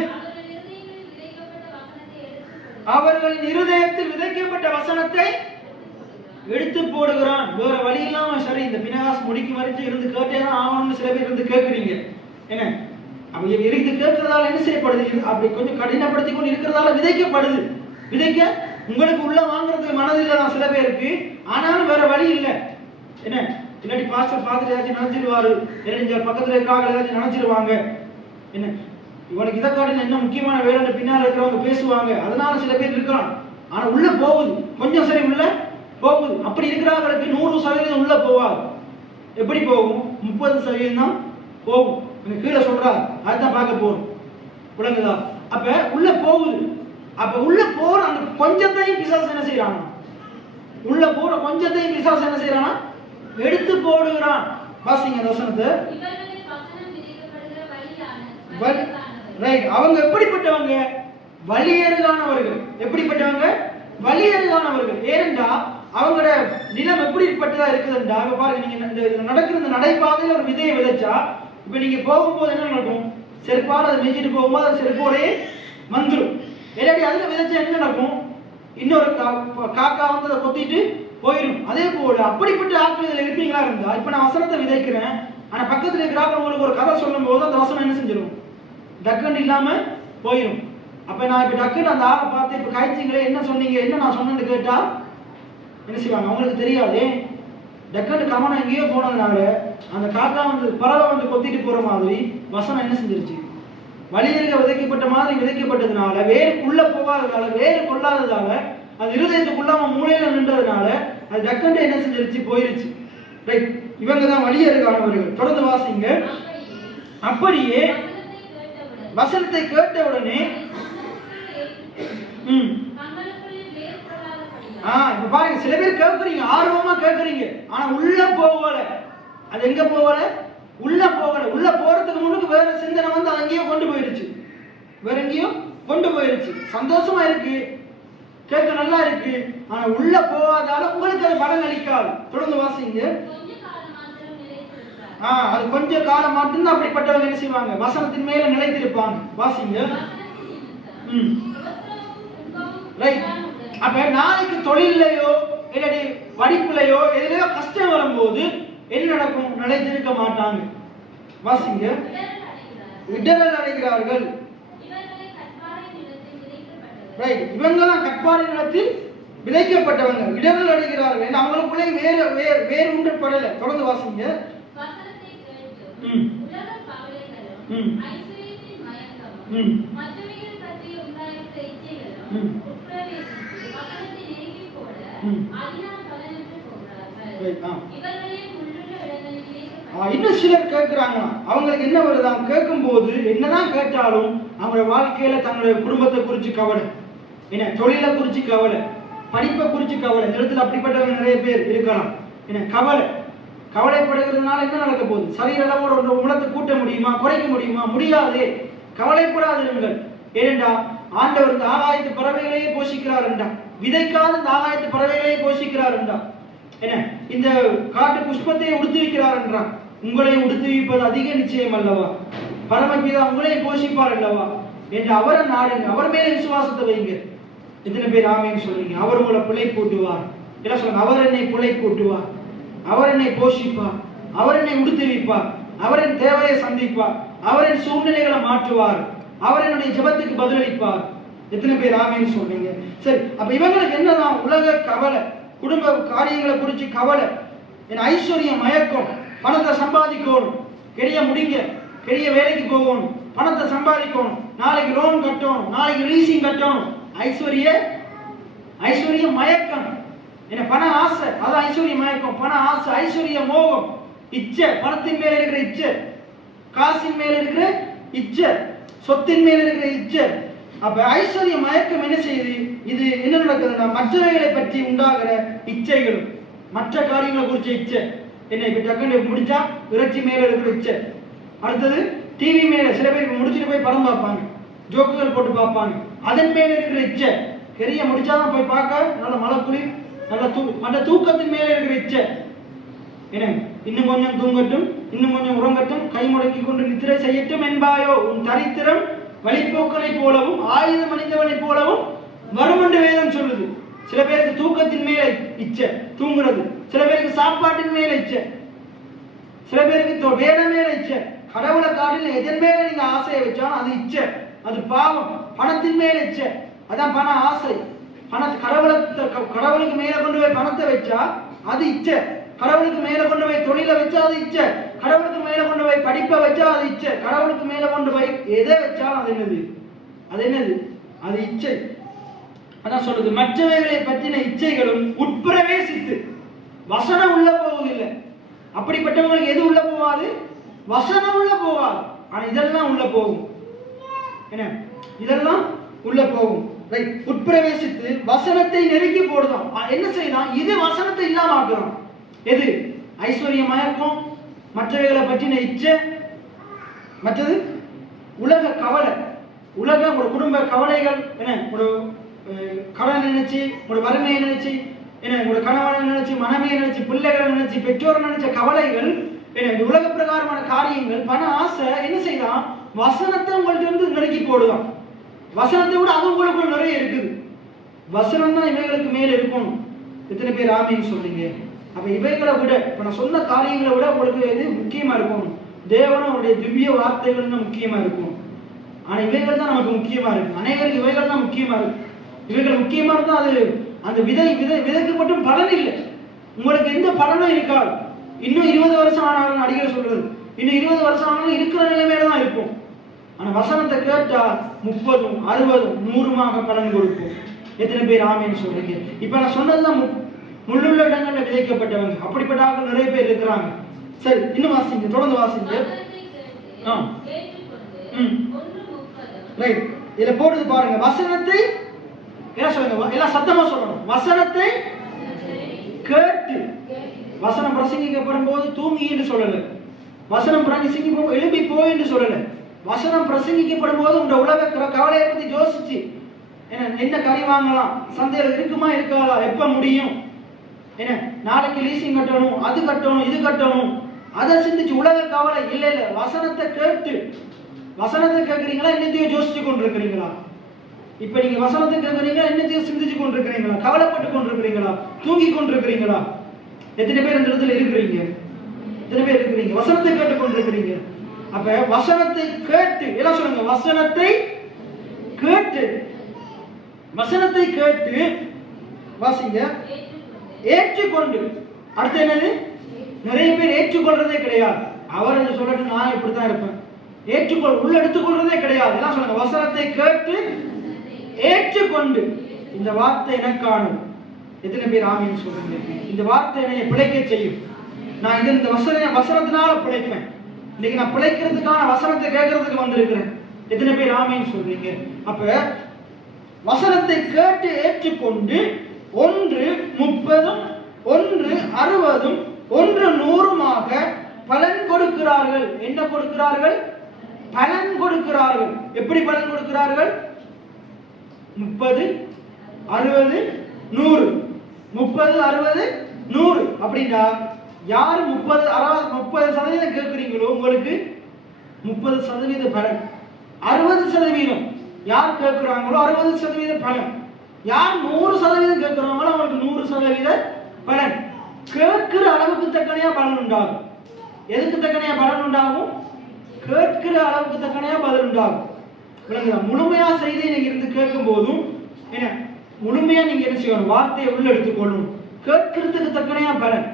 அவர்களின் இருதயத்தில் விதைக்கப்பட்ட வசனத்தை எடுத்து போடுகிறான். வேற வழி இல்லாம சரி, இந்த பினகாஸ் முடிக்கு வரைக்கும் இருந்து கேட்டேதான் ஆகணும்னு சில பேர் இருந்து கேட்குறீங்க. என்ன அவங்க இருந்து கேட்கறதால என்ன செய்யப்படுது? அப்படி கொஞ்சம் கடினப்படுத்தி கொண்டு இருக்கிறதால விதைக்கப்படுது. விதைக்க உங்களுக்கு உள்ள வாங்குறதுக்கு மனதில்லை தான் சில பேருக்கு, ஆனாலும் வேற வழி இல்லை. என்ன இல்லாட்டி பாஸ்டர் பார்த்துட்டு ஏதாச்சும் நினைச்சிருவாரு, பக்கத்துல இருக்காங்க ஏதாச்சும் நினைச்சிருவாங்க. என்ன இவனுக்கு இதை காட்டின என்ன முக்கியமான வேலை பின்னால இருக்கிறவங்க பேசுவாங்க, அதனால சில பேர் இருக்கலாம். ஆனா உள்ள போகுது, கொஞ்சம் சரி உள்ள போகுது. அப்படி இருக்கிறவங்களுக்கு 100% உள்ள போவாது. எப்படி போகும்? 30% தான் போகும். கீழே சொல்றாரு, அதுதான் பார்க்க போறோம். விளங்குதா? அப்ப உள்ள போகுது. அப்ப உள்ள போற அந்த கொஞ்சத்தையும் பிசாசு என்ன செய்யறான்? உள்ள போற கொஞ்சத்தையும் பிசாசு என்ன செய்யறானா? எடுத்து போடுகிறான். வாசிங்க வசனத்தை. அவங்க எப்படிப்பட்டவங்க? வலியருகானவர்கள். எப்படிப்பட்டவங்க? வலியருகானவர்கள். ஏனென்றா அவங்களோட நிலம் எப்படிப்பட்டதா இருக்குதுன்றா, இப்ப பாருங்க, நீங்க நடக்கிற இந்த நடைபாதையில ஒரு விதையை விதைச்சா, இப்ப நீங்க போகும்போது என்ன நடக்கும்? செருப்பால் அதை மெஞ்சிட்டு போகும்போது அது செருப்போடே வந்துடும். இல்லாட்டி அதுல விதைச்சா என்ன நடக்கும்? இன்னொரு காக்கா வந்து அதை கொத்திட்டு போயிடும். அதே போல அப்படிப்பட்ட ஆட்கள் இதுல இருப்பீங்களா இருந்தா, இப்ப நான் வசனத்தை விதைக்கிறேன், ஆனா பக்கத்துல இருக்கிறாங்க உங்களுக்கு ஒரு கதை சொல்லும் போது அந்த வசனம் என்ன செஞ்சிடும்? டக்குன்னு இல்லாம போயிடும். அப்ப நான் இப்ப டக்குன்னு அந்த ஆளை பார்த்து இப்ப காய்ச்சிங்களே என்ன சொன்னீங்க, என்ன நான் சொன்னேன்னு கேட்டா என்ன செய்வாங்க? அவங்களுக்கு தெரியாது. டக்குன்னு கவனம் எங்கேயோ போனதுனால அந்த காக்கா வந்து பறவை வந்து கொத்திட்டு போற மாதிரி வசனம் என்ன செஞ்சிருச்சு? வழியருக விதைக்கப்பட்ட மாதிரி விதைக்கப்பட்டதுனால, வேறு உள்ள போகாததால, வேறு கொள்ளாததால, அது இருதயத்துக்குள்ள அவன் மூளையில நின்றதுனால அது டக்குன்னு என்ன செஞ்சிருச்சு? போயிருச்சு. ரைட், இவங்க தான் வழியருகானவர்கள். தொடர்ந்து வாசிங்க. அப்படியே வசனத்தை கேட்ட உடனே இப்ப பாருங்க, சில பேர் கேட்கறீங்க, ஆர்வமா கேட்கறீங்க, ஆனா உள்ள போகல. அது எங்க போகல? உள்ள போகல. உள்ள போறதுக்கு முன்னுக்கு வேற சிந்தனை வந்து அங்கேயோ கொண்டு போயிருச்சு, வேற எங்கேயோ கொண்டு போயிருச்சு. சந்தோஷமா இருக்கு, கேட்க நல்லா இருக்கு, ஆனா உள்ள போகாதால உங்களுக்கு அது பலன் அளிக்காது. தொடர்ந்து வாசிங்க. அது கொஞ்ச காலம் மட்டும்தான் அப்படிப்பட்டவங்க என்ன செய்வாங்க? வசனத்தின் மேல நிலைத்திருப்பாங்க. வாசிங்க. ரைட். அப்ப நாளைக்கு தொழிலையோ இல்லாட்டி படிப்புலையோ எதுலையோ கஷ்டம் வரும்போது என்ன நடக்கும்? நிலைத்திருக்க மாட்டாங்க. வாசிங்க. இடரல் அடைகிறார்கள். ரைட், இவங்க தான் கற்பாறை நிலத்தில் விதைக்கப்பட்டவங்க. இடரல் அடைகிறார்கள், அவங்களுக்குள்ளே வேறு ஒன்று படல. தொடர்ந்து வாசிங்க. இன்னும் சிலர் கேட்கிறாங்க, அவங்களுக்கு என்ன வருதான்? கேட்கும் போது என்னதான் கேட்டாலும் அவங்களுடைய வாழ்க்கையில தங்களுடைய குடும்பத்தை குறிச்சு கவலை, என்ன தொழிலை குறிச்சு கவலை, படிப்பை குறிச்சு கவலை. இந்த இடத்துல அப்படிப்பட்டவங்க நிறைய பேர் இருக்கலாம். என்ன கவலை, கவலைப்படுகிறதுனால என்ன நடக்க போகுது? சரீர அளவோடு ஒரு உலகத்தை கூட்ட முடியுமா? குறைக்க முடியுமா? முடியாது. கவலைப்படாதிருங்கள். ஏனென்றா ஆண்டவர் இந்த ஆகாயத்து பறவைகளையே போஷிக்கிறார் என்றா, விதைக்காத இந்த ஆகாயத்து பறவைகளையே போஷிக்கிறார் என்றா, என்ன இந்த காட்டு புஷ்பத்தை உடுத்துவிக்கிறார் என்றான். உங்களை உடுத்துவிப்பது அதிக நிச்சயம் அல்லவா? பரமபிதா உங்களை போஷிப்பார் அல்லவா என்று அவரை நாடுங்க. அவர் மேலே விசுவாசத்தை வைங்க. எத்தனை பேர் ஆமேன்னு சொல்றீங்க? அவர் உங்களை பிழை போட்டுவார். என்ன சொல்லுங்க? அவர் என்னை பிழை போட்டுவார், அவர் என்னை போஷிப்பார், அவர் என்னை உடுத்துவிப்பார், அவர் என் தேவையை சந்திப்பார், அவர் என் சூழ்நிலைகளை மாற்றுவார், அவர் என்னுடைய ஜெபத்துக்கு பதிலளிப்பார். எத்தனை பேர் ஆமேன்னு சொல்றீங்க? சரி, அப்ப இவங்களுக்கு என்னதான்? உலக கவலை, குடும்ப காரியங்களை குறித்து கவலை, என் ஐஸ்வர்ய மயக்கம், பணத்தை சம்பாதிக்கணும், பெரிய முடிங்க, பெரிய வேலைக்கு போகணும், பணத்தை சம்பாதிக்கணும், நாளைக்கு லோன் கட்டணும், நாளைக்கு லீசிங் கட்டணும். ஐஸ்வர்ய மயக்கம், என்ன பண ஆசை, அது ஐஸ்வர்ய மயக்கம். பண ஆசை, ஐஸ்வர்ய மோகம், இச்சை, பணத்தின் மேல இருக்கிற இச்சை, காசின் மேல இருக்கிற இச்சை, சொத்தின் மேல இருக்கிற இச்சை. அப்ப ஐஸ்வர்ய மயக்கம் என்ன செய்யுது? இது என்ன நடக்குதுன்னா மற்றவைகளை பற்றி உண்டாகிற இச்சைகளும், மற்ற காரியங்களை குறிச்ச இச்சை. என்ன இப்ப டக்குன்னு முடிச்சா இறைச்சி மேல இருக்கிற இச்சை, அடுத்தது டிவி மேல, சில பேர் முடிச்சுட்டு போய் படம் பார்ப்பாங்க, ஜோக்குகள் போட்டு பார்ப்பாங்க, அதன் மேல இருக்கிற இச்சை. பெரிய முடிச்சாதான் போய் பார்க்க, நல்ல மழை குளிர், நல்ல தூக்கத்தின் மேல இருக்கிற இச்சை. என்ன இன்னும் கொஞ்சம் தூங்கட்டும், இன்னும் கொஞ்சம் உறங்கட்டும், கை முடக்கி கொண்டு நித்திரை செய்யட்டும் என்பாயோ, உன் தரித்திரம் வழிபோக்கனை போலவும் ஆயுதம் அணிந்தவனை போலவும் வரும் என்று வேதம் சொல்லுது. சில பேருக்கு தூக்கத்தின் மேல இச்சை, தூங்குறது. சில பேருக்கு சாப்பாட்டின் மேல இச்சை, சில பேருக்கு வேலை மேல இச்சை. கடவுளை காட்டில் எதன் மேல நீங்க ஆசையை வச்சாலும் அது இச்சை, அது பாவம். பணத்தின் மேல இச்சை, அதான் பண ஆசை. கடவுளுக்கு மேல கொண்டு போய் பணத்தை வச்சா அது இச்சை, கடவுளுக்கு மேல கொண்டு போய் தொழிலை வச்சா அது இச்சை, கடவுளுக்கு மேல கொண்டு போய் படிப்பை வச்சா அது இச்சை, கடவுளுக்கு மேல கொண்டு போய் எதை வச்சாலும் அது என்னது? அது இச்சை. அதான் சொல்றது, மற்றவைகளை பற்றின இச்சைகளும் உட்பிரவேசித்து வசனம் உள்ள போவதில்லை. அப்படிப்பட்டவங்களுக்கு எது உள்ள போவாது? வசனம் உள்ள போவாது. ஆனா இதெல்லாம் உள்ள போகும். என்ன இதெல்லாம் உள்ள போகும். உட்பிரவேசித்து வசனத்தை நெருக்கி போடுதான். என்ன செய்யலாம்? இது வசனத்தை இல்லாம ஆக்குறோம். எது? ஐஸ்வர்ய மயக்கம், மற்றவைகளை பற்றின இச்சை, மற்றது உலக கவலை, உலக குடும்ப கவலைகள். என்ன ஒரு கடன் நினைச்சு, ஒரு வறுமையை நினைச்சு, என்ன ஒரு கணவனை நினைச்சு, மனைவியை நினைச்சு, பிள்ளைகளை நினைச்சு, பெற்றோரை நினைச்ச கவலைகள், என்ன உலக பிரகாரமான காரியங்கள், பண ஆசை என்ன செய்யலாம்? வசனத்தை உங்கள்ட்ட இருந்து நெருக்கி போடுதான். வசனத்தை விட அது உங்களுக்குள்ள நிறைய இருக்குது. வசனம் தான் இவைகளுக்கு மேல இருக்கணும். எத்தனை பேர் ஆமீன்னு சொல்றீங்க? அப்ப இவைகளை விட, இப்ப நான் சொன்ன காரியங்களை விட உங்களுக்கு எது முக்கியமா இருக்கணும்? தேவனும் அவருடைய திவ்ய வார்த்தைகள் தான் முக்கியமா இருக்கும். ஆனா இவைகள் தான் நமக்கு முக்கியமா இருக்கு. அனைவருக்கு இவைகள் தான் முக்கியமா இருக்கு. இவைகள் முக்கியமா இருந்தா அது அந்த விதைக்கு மட்டும் பலன் இல்லை. உங்களுக்கு எந்த பலனும் இருக்காது. இன்னும் 20 வருஷம் ஆனாலும், அடிக்கடி சொல்றது, இன்னும் 20 வருஷம் ஆனாலும் இருக்கிற நிலைமையில தான் இருக்கும். ஆனா வசனத்தை கேட்டா 30, 60, 100 பலன் கொடுக்கும். எத்தனை பேர் ஆமீன்னு சொல்றீங்க? இப்ப நான் சொன்னதுதான் முள்ளுள்ள இடங்கள்ல விதைக்கப்பட்டவங்க. அப்படிப்பட்ட ஆட்கள் நிறைய பேர் இருக்கிறாங்க. சரி, இன்னும் வாசிங்க, தொடர்ந்து வாசிங்க. ரைட், இதுல போடுது பாருங்க. வசனத்தை என்ன சொல்லுங்க? எல்லாம் சத்தமா சொல்லணும். வசனத்தை கேட்டு. வசனம் பிரசங்கிக்கப்படும் போது தூங்கி என்று சொல்லல. வசனம் பிரசங்கிக்கும் எழுப்பி போய் என்று சொல்லல. வசனம் பிரசங்கிக்கப்படும் போது உங்க உலக கவலையை பத்தி யோசிச்சு, என்ன கறி வாங்கலாம், சந்தையில் இருக்குமா இருக்காதா, எப்ப முடியும், என்ன நாளைக்கு லீசிங் கட்டணும், அது கட்டணும், இது கட்டணும், அதை சிந்திச்சு உலக கவலை இல்லை. வசனத்தை கேட்டு. வசனத்தை கேட்குறீங்களா? என்னத்தையும் யோசிச்சு கொண்டிருக்கிறீங்களா? இப்ப நீங்க வசனத்தை கேட்குறீங்களா? என்னத்தையும் சிந்திச்சு கொண்டிருக்கிறீங்களா? கவலைப்பட்டு கொண்டிருக்கிறீங்களா? தூங்கி கொண்டிருக்கிறீங்களா? எத்தனை பேர் இந்த இடத்துல இருக்கிறீங்க? எத்தனை பேர் இருக்கிறீங்க? வசனத்தை கேட்டு கொண்டிருக்கிறீங்க. அப்ப வசனத்தை கேட்டு, எல்லாம் சொல்லுங்க, வசனத்தை கேட்டு. வசனத்தை கேட்டு வாசிங்க. ஏற்றுக்கொண்டு. அடுத்து என்னது? நிறைய பேர் ஏற்றுக்கொள்றதே கிடையாது. அவர் என்று சொல்லட்டு நான் இப்படித்தான் இருப்பேன், உள்ள எடுத்துக்கொள்றதே கிடையாது. எல்லாம் சொல்லுங்க, வசனத்தை கேட்டு ஏற்றுக்கொண்டு. இந்த வார்த்தை எனக்கானது. எத்தனை பேர் ஆமீன்னு சொல்றீங்க? இந்த வார்த்தை என்னை பிழைக்க செய்யும். நான் இந்த வசனத்தினால பிழைப்பேன். இன்னைக்கு நான் பிழைக்கிறதுக்கான வசனத்தை கேட்கறதுக்கு வந்திருக்கிறேன். எத்தனை பேர் ஆமீன்னு சொல்றீங்க? அப்ப வசனத்தை கேட்டு ஏற்றுக்கொண்டு 1 30, 1 60, ஒன்று 100மாக பலன் கொடுக்கிறார்கள். என்ன கொடுக்கிறார்கள்? பலன் கொடுக்கிறார்கள். எப்படி பலன் கொடுக்கிறார்கள்? 30, 60, 100. 30, 60, 100 அப்படின்னா யார் 30% கேட்குறீங்களோ உங்களுக்கு 30% பலன். 60% யார் கேட்கிறாங்களோ 60% பலன். யார் 100% கேட்கிறாங்களோ அவங்களுக்கு 100% பலன். கேட்கிற அளவுக்கு தக்கனையா பலன் உண்டாகும். எதுக்கு தக்கனையா பலன் உண்டாகும்? கேட்கிற அளவுக்கு தக்கனையா பலன் உண்டாகும். முழுமையா செய்தியை நீங்க இருந்து கேட்கும் போதும் என்ன முழுமையா நீங்க என்ன செய்யணும்? வார்த்தையை உள்ள எடுத்துக்கொள்ளணும். கேட்கறதுக்கு தக்கனையா பலன்.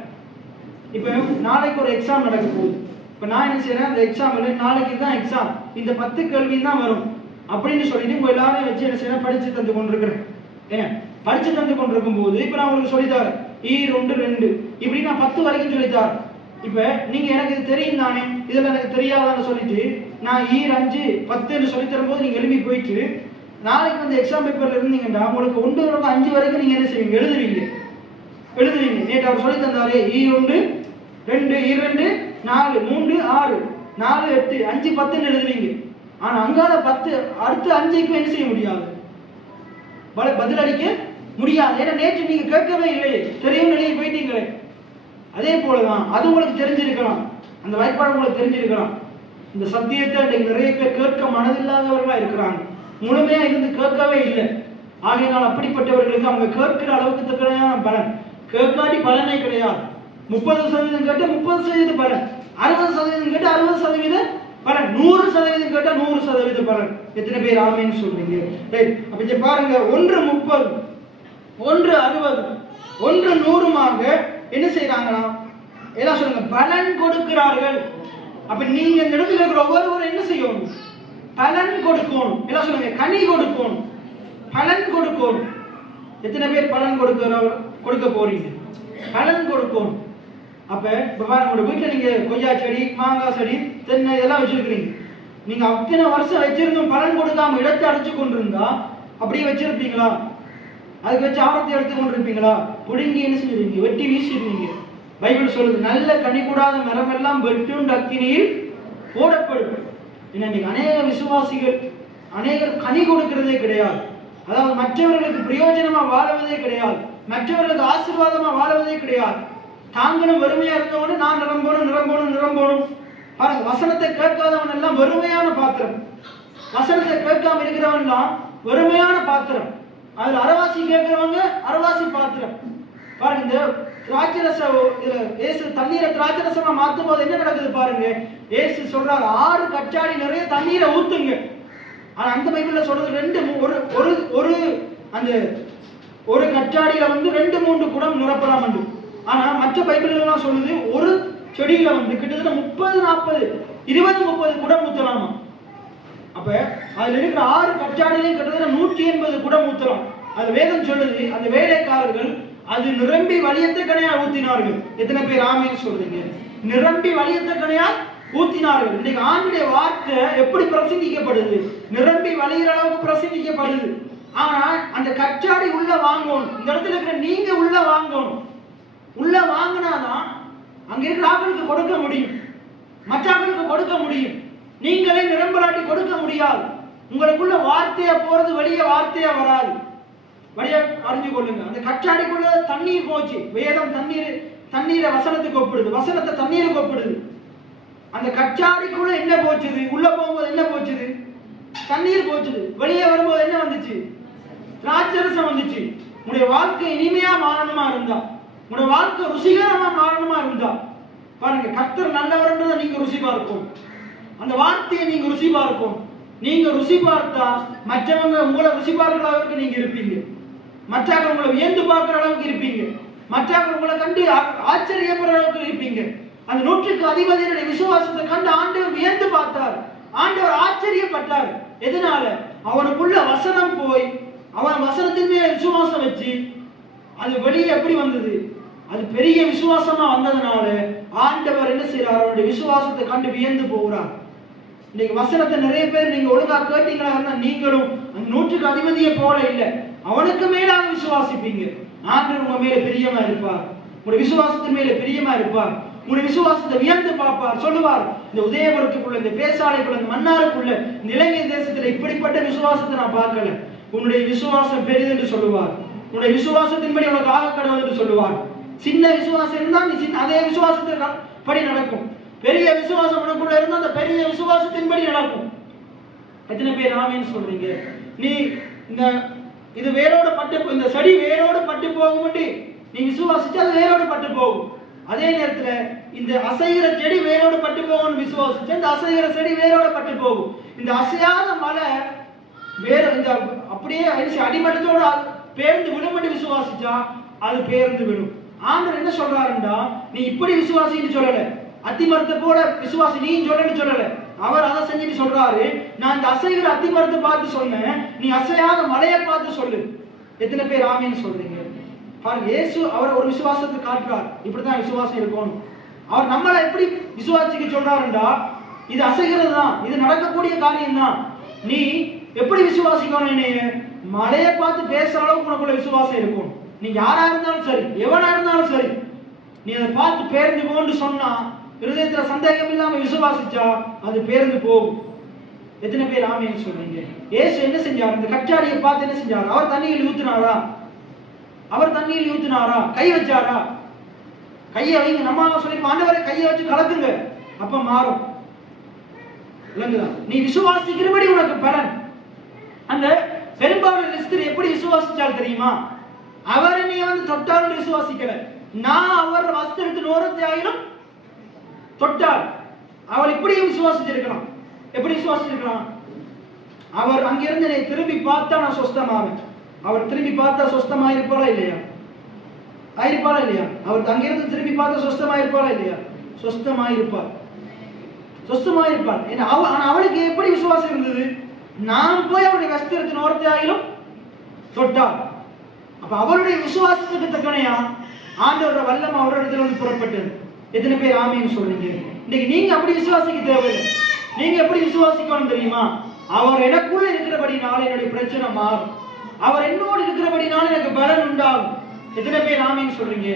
இப்ப நாளைக்கு ஒரு எக்ஸாம் நடக்க போகுது. இப்ப நான் என்ன செய்யறேன்? அந்த எக்ஸாம்ல நாளைக்கு தான் எக்ஸாம், இந்த 10 கேள்வி தான் வரும் அப்படின்னு சொல்லிட்டு உங்க எல்லாரையும் வச்சு என்ன செய்யறேன்? படிச்சு தந்து கொண்டிருக்கிறேன். ஏன்னா படிச்சு தந்து கொண்டிருக்கும் போது இப்ப நான் உங்களுக்கு சொல்லித்தாரேன் E2 2 இப்படி நான் 10 வரைக்கும் சொல்லித்தாரேன். இப்ப நீங்க எனக்கு இது தெரியும் தானே, இதுல எனக்கு தெரியாதான்னு சொல்லிட்டு நான் E5 10 சொல்லி தரும் போது நீங்க எழுப்பி போயிட்டு நாளைக்கு வந்து எக்ஸாம் பேப்பர்ல இருந்தீங்கன்னா உங்களுக்கு 1 to 5 வரைக்கும் நீங்க என்ன செய்வீங்க? எழுதுவீங்க. நேற்று அவர் சொல்லி தந்தாரு E1 2 E2 4 3 6 4 8 5 10 எழுதுவீங்க. ஆனா அங்கால 10 அடுத்த 5க்கு என்ன செய்ய முடியாது? பதில் அளிக்க முடியாது. ஏன்னா நேற்று நீங்க கேட்கவே இல்லையே, தெரியும் நிலையை போயிட்டீங்களே. அதே போலதான் அது உங்களுக்கு தெரிஞ்சிருக்கலாம், அந்த வாய்ப்பாடு உங்களுக்கு தெரிஞ்சிருக்கலாம். இந்த சத்தியத்தை நிறைய பேர் கேட்க மனதில்லாதவர்களா இருக்கிறாங்க, முழுமையா இருந்து கேட்கவே இல்லை. ஆகையினால் அப்படிப்பட்டவர்களுக்கு அவங்க கேட்கிற அளவுக்கு தக்கனையான பலன். கேட்காட்டி பலனே கிடையாது. 30% கேட்ட 30% பலன், 60% கேட்ட 60% பலன், 100% கேட்ட 100% பலன். எத்தனை பேர் ஆமேன்னு சொல்றீங்க? அப்ப பாருங்க, 1 30, 1 60, 1 100மாக என்ன செய்யறாங்கன்னா எல்லாம் சொல்லுங்க, பலன் கொடுக்கிறார்கள். அப்ப நீங்க இந்த இடத்துல இருக்கிற ஒவ்வொருவரும் என்ன செய்யணும்? பலன் கொடுக்கணும். எல்லாம் சொல்லுங்க, கனி கொடுக்கணும், பலன் கொடுக்கணும். எத்தனை பேர் பலன் கொடுக்க போறீங்க? பலன் கொடுக்கணும். அப்ப உங்களோட வீட்டுல நீங்க கொய்யா செடி, மாங்காய் செடி, தென்னை இதெல்லாம் வச்சிருக்கிறீங்க. நீங்க அத்தனை வருஷம் வச்சிருந்தும் பலன் கொடுக்காம இடத்தை அடைச்சு கொண்டிருந்தா அப்படியே வச்சிருப்பீங்களா? அதுக்கு வச்சு ஆரத்தி எடுத்து கொண்டிருப்பீங்களா? புடுங்கி என்ன செஞ்சிருவீங்க? வெட்டி வீசிடுவீங்க. பைபிள் சொல்லுது, நல்ல கனி கூடாத மரம் எல்லாம் வெட்டுண்டு அக்கினியில் போடப்படும். இன்னைக்கு அநேக விசுவாசிகள் அநேகர் கனி கொடுக்கிறதே கிடையாது. அதாவது மற்றவர்களுக்கு பிரயோஜனமா வாழுவதே கிடையாது, மற்றவர்களுக்கு ஆசீர்வாதமா வாழுவதே கிடையாது. தாங்களும் வறுமையா இருந்தவனு நான் நிரம்பணும். பாருங்க, வசனத்தை கேட்காதவன் எல்லாம் வறுமையான பாத்திரம், வசனத்தை கேட்காம இருக்கிறவன் எல்லாம் வறுமையான பாத்திரம். அதுல அரவாசி கேட்கிறவங்க அரவாசி பாத்திரம். பாருங்க, இந்த திராட்சரச இயேசு தண்ணீரை திராட்சரசமா மாத்தும் போது என்ன நடக்குது பாருங்க. இயேசு சொல்றாரு 6 கச்சாடி நிறைய தண்ணீரை ஊத்துங்க. ஆனா அந்த பைபிள்ல சொல்றது அந்த ஒரு கச்சாடியில 2-3 குடம் நிரப்பலாம் என்று. ஆனா மற்ற பைபிள் எல்லாம் சொல்லுது ஒரு செடியில கிட்டத்தட்ட 30-40 20-30 குடம் ஊத்தலாமா. அப்ப அதுல இருக்கிற 6 கச்சாடிலையும் கிட்டத்தட்ட 180 குடம் ஊத்தலாம். அது வேதம் சொல்லுது, அந்த வேலைக்காரர்கள் அது நிரம்பி வலியத்தக்கனையா ஊத்தினார்கள். எத்தனை பேர் ஆமேன்னு சொல்றீங்க? நிரம்பி வலியத்தக்கனையா ஊத்தினார்கள். இன்னைக்கு ஆண்டுடைய வார்த்தை எப்படி பிரசங்கிக்கப்படுது? நிரம்பி வலிகிற அளவுக்கு பிரசங்கிக்கப்படுது. ஆனா அந்த கச்சாடி உள்ள வாங்கணும். இந்த இடத்துல இருக்கிற நீங்க உள்ள வாங்கணும். உள்ள வாங்கினாதான் அங்க இருக்கிற ஆட்களுக்கு கொடுக்க முடியும், மற்றாக்களுக்கு கொடுக்க முடியும். நீங்களே நிரம்பலாட்டி கொடுக்க முடியாது. உங்களுக்குள்ள வார்த்தையா போறது வெளியே வார்த்தையா வராது. வழியா அறிஞ்சு கொள்ளுங்க. அந்த கச்சாடிக்குள்ள தண்ணீர் போச்சு. வேதம் தண்ணீரை வசனத்துக்கு ஒப்பிடுது, வசனத்தை தண்ணீருக்கு ஒப்பிடுது. அந்த கச்சாடிக்குள்ள என்ன போச்சுது? உள்ள போகும்போது என்ன போச்சுது? தண்ணீர் போச்சுது. வெளியே வரும்போது என்ன வந்துச்சு? திராட்சரசம் வந்துச்சு. உங்களுடைய வாழ்க்கை இனிமையா மாறணுமா இருந்தா, உங்களுடைய வாழ்க்கை ருசிகரமா மாறணுமா இருந்தா, பாருங்க, கர்த்தர் நல்லவர்ன்றதை நீங்க ருசி பார்க்கும். அந்த வார்த்தையை நீங்க ருசி பார்க்கும். நீங்க ருசி பார்த்தா மற்றவங்க உங்களை ருசி பார்க்கிற அளவுக்கு நீங்க இருப்பீங்க. மற்றவங்க உங்களை வியந்து பார்க்கிற அளவுக்கு இருப்பீங்க. மற்றவங்க உங்களை கண்டு ஆச்சரியப்படுற அளவுக்கு இருப்பீங்க. அந்த 100க்கு அதிபதியுடைய விசுவாசத்தை கண்டு ஆண்டவர் வியந்து பார்த்தார். ஆண்டவர் ஆச்சரியப்பட்டார். எதனால? அவனுக்குள்ள வசனம் போய் அவன் வசனத்தின் மேல விசுவாசம் வச்சு அது வெளியே எப்படி வந்தது? அது பெரிய விசுவாசமா வந்ததுனால ஆண்டவர் என்ன செய்யறார்? அவருடைய விசுவாசத்தை கண்டு வியந்து போகிறார். இன்னைக்கு வசனத்தை நிறைய பேர் நீங்க ஒழுங்கா கேட்டீங்களா? நீங்களும் அந்த 100க்கு அதிபதியை போல இல்லை, அவனுக்கு மேலாக விசுவாசிப்பீங்க. ஆண்டவர் உங்க மேல பிரியமா இருப்பார். உங்களுடைய விசுவாசத்தின் மேல பிரியமா இருப்பார். உங்களுடைய விசுவாசத்தை வியந்து பார்ப்பார். சொல்லுவார், இந்த உதயபுரத்துக்குள்ள, இந்த பேசாலைக்குள்ள, இந்த மன்னாருக்குள்ள, இந்த இலங்கை தேசத்துல இப்படிப்பட்ட விசுவாசத்தை நான் பார்க்கல. உன்னுடைய விசுவாசம் பெரிது என்று சொல்லுவார். உன்னுடைய விசுவாசத்தின்படி உனக்கு ஆக கடவுள் என்று சொல்லுவார். சின்ன விசுவாசம் இருந்தால் நீ அதே விசுவாசத்தின் படி நடக்கும். பெரிய விசுவாசம் உனக்குள்ள இருந்தால் அந்த பெரிய விசுவாசத்தின்படி நடக்கும். எத்தனை பேர் ஆமீன் சொல்றீங்க? நீ இது வேரோடு பட்டு, இந்த செடி வேரோடு பட்டு போகும், நீ விசுவாசிச்சா அது வேரோடு பட்டு போகும். அதே நேரத்துல இந்த அசைகிற செடி வேரோடு பட்டு போகும் விசுவாசிச்சா இந்த அசைகிற செடி வேரோடு பட்டு போகும். இந்த அசையாத மலை வேற இந்த அப்படியே அடிமட்டத்தோட பேர்ந்து விடும் விசுவாசிச்சா அது பேர்ந்து விடும். ஆண்டவர் என்ன சொல்றாருண்டா, நீ இப்படி விசுவாசின்னு சொல்லல, அத்திமரத்தை போல விசுவாசி நீ சொல்லல. அவர் அதை செஞ்சுட்டு சொல்றாரு, நான் இந்த அசைகிற அத்திமரத்தை பார்த்து சொன்னேன், நீ அசையாத மலையை பார்த்து சொல்லு. எத்தனை பேர் ஆமீன் சொல்றீங்க? பாருங்க, இயேசு அவர் ஒரு விசுவாசத்தை காட்டுறார். இப்படிதான் விசுவாசம் இருக்கணும். அவர் நம்மளை எப்படி விசுவாசிக்க சொல்றாருண்டா, இது அசைகிறது தான், இது நடக்கக்கூடிய காரியம் தான். நீ எப்படி விசுவாசிக்கணும்? மலையை பார்த்து பேசுற அளவுக்கு உனக்குள்ள விசுவாசம் இருக்கும். நீ யாரா இருந்தாலும் சரி, எவனா இருந்தாலும் சரி, நீ அதை பார்த்து பேர்ந்து போன்னு சொன்னா, இருதயத்துல சந்தேகம் இல்லாம விசுவாசிச்சா அது பேர்ந்து போகும். எத்தனை பேர் ஆமீன் சொல்றீங்க? இயேசு என்ன செஞ்சார்? இந்த கச்சாடியை பார்த்து என்ன செஞ்சார்? அவர் தண்ணியில் ஊத்துனாரா? அவர் தண்ணியில் ஊத்துனாரா? கை வச்சாரா? கையை வைங்க. நம்ம சொல்லி ஆண்டவரை கையை வச்சு கலக்குங்க, அப்ப மாறும். இல்லைங்களா? நீ விசுவாசிக்கிறபடி உனக்கு பலன். அந்த பெரும்பாலும் லிஸ்டர் எப்படி விசுவாசிச்சால் தெரியுமா? அவரை நீ தொட்டால் விசுவாசிக்கல, நான் அவர் வஸ்திரத்தின் ஓரத்தை ஆகிலும் தொட்டால் அவள் இப்படியும் விசுவாசிச்சிருக்கலாம். எப்படி விசுவாசிச்சிருக்கலாம்? அவர் அங்கிருந்து என்னை திரும்பி பார்த்தா நான் சொஸ்தமாவேன். அவர் திரும்பி பார்த்தா சொஸ்தமாயிருப்பாரா இல்லையா? ஆயிருப்பாரா இல்லையா? அவர் அங்கிருந்து திரும்பி பார்த்தா சொஸ்தமாயிருப்பாரா இல்லையா? சொஸ்தமாயிருப்பார். ஆனா அவளுக்கு எப்படி விசுவாசம் இருந்தது? நான் போய் அவருடைய வஸ்திரத்தின் ஓரத்தை ஆகிலும் தொட்டாள். அப்ப அவருடைய விசுவாசத்துக்கு தக்கனையா ஆண்டவரோட வல்லம் அவரிடத்துல புறப்பட்டது. எத்தனை பேர் ஆமீன் சொல்றீங்க? இன்னைக்கு நீங்க அப்படி விசுவாசிக்க தேவையில்லை. நீங்க எப்படி விசுவாசிக்கணும் தெரியுமா? அவர் எனக்குள்ள இருக்கிறபடினால என்னுடைய பிரச்சனை மாறும். அவர் என்னோடு இருக்கிறபடினால எனக்கு பலன் உண்டாகும். எத்தனை பேர் ஆமீன் சொல்றீங்க?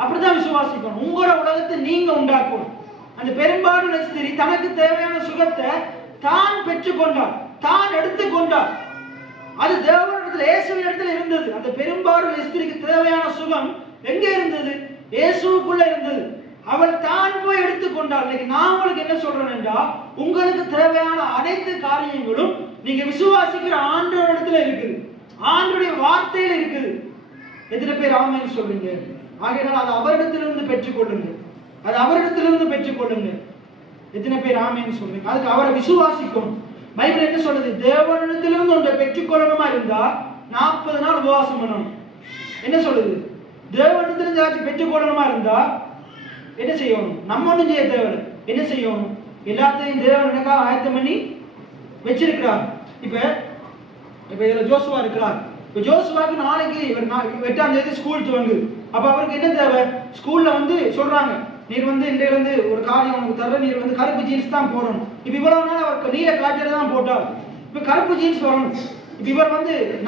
அப்படிதான் விசுவாசிக்கணும். உங்களோட உலகத்தை நீங்க உண்டாக்கணும். அந்த பெரும்பாலான ஸ்திரீ தனக்கு தேவையான சுகத்தை தான் பெற்றுக்கொண்டார், தான் எடுத்துக்கொண்டார். அது தேவனிடத்தில், இயேசுவின் இடத்துல இருந்தது. அந்த பெரும்பாலான ஸ்திரீக்கு தேவையான சுகம் எங்க இருந்தது? இயேசுவுக்குள்ள இருந்தது. அவள் தான் போய் எடுத்துக்கொண்டாள். இன்னைக்கு நான் உங்களுக்கு என்ன சொல்றேன் என்றால், உங்களுக்கு தேவையான அனைத்து காரியங்களும் நீங்க விசுவாசிக்கிற ஆண்டவரிடத்துல இருக்குது, ஆண்டவருடைய வார்த்தையில இருக்குது. எத்தனை பேர் ஆமென் சொல்றீங்க? ஆகையால் அது அவரிடத்திலிருந்து பெற்றுக்கொள்ளுங்க, அது அவரிடத்திலிருந்து பெற்றுக்கொள்ளுங்க. எத்தனை பேர் ஆமென் சொல்றீங்க? அதுக்கு அவரை விசுவாசிக்கணும். பைபிள் என்ன சொல்றது? தேவனிடத்திலிருந்து ஒன்றை பெற்றுக்கொள்ளணுமா இருந்தா 40 நாள் உபவாசம் பண்ணணும். என்ன சொல்லுது? தேவனிடத்திலிருந்து ஏதாச்சும் பெற்றுக்கொள்ளணுமா இருந்தா என்ன செய்யணும்? நம்ம ஒன்றும் செய்ய தேவையில்லை. என்ன செய்யணும்? எல்லாத்தையும் தேவன் எனக்காக ஆயத்தம் பண்ணி வச்சிருக்கிறார். இப்ப இதுல ஜோசுவா இருக்கிறார். இப்ப ஜோசுவாக்கு நாளைக்கு 8ஆம் தேதி ஸ்கூல் துவங்குது. அப்ப அவருக்கு என்ன தேவை? ஸ்கூல்ல சொல்றாங்க, நீர் இன்றையிலிருந்து ஒரு காரியம் உனக்கு தர, நீர் கருப்பு ஜீன்ஸ் தான் போடணும். இப்ப இவ்வளவு நாள் அவருக்கு நீல காய்ச்சல தான் போட்டார், இப்ப கருப்பு ஜீன்ஸ் வரணும். இப்ப இவர்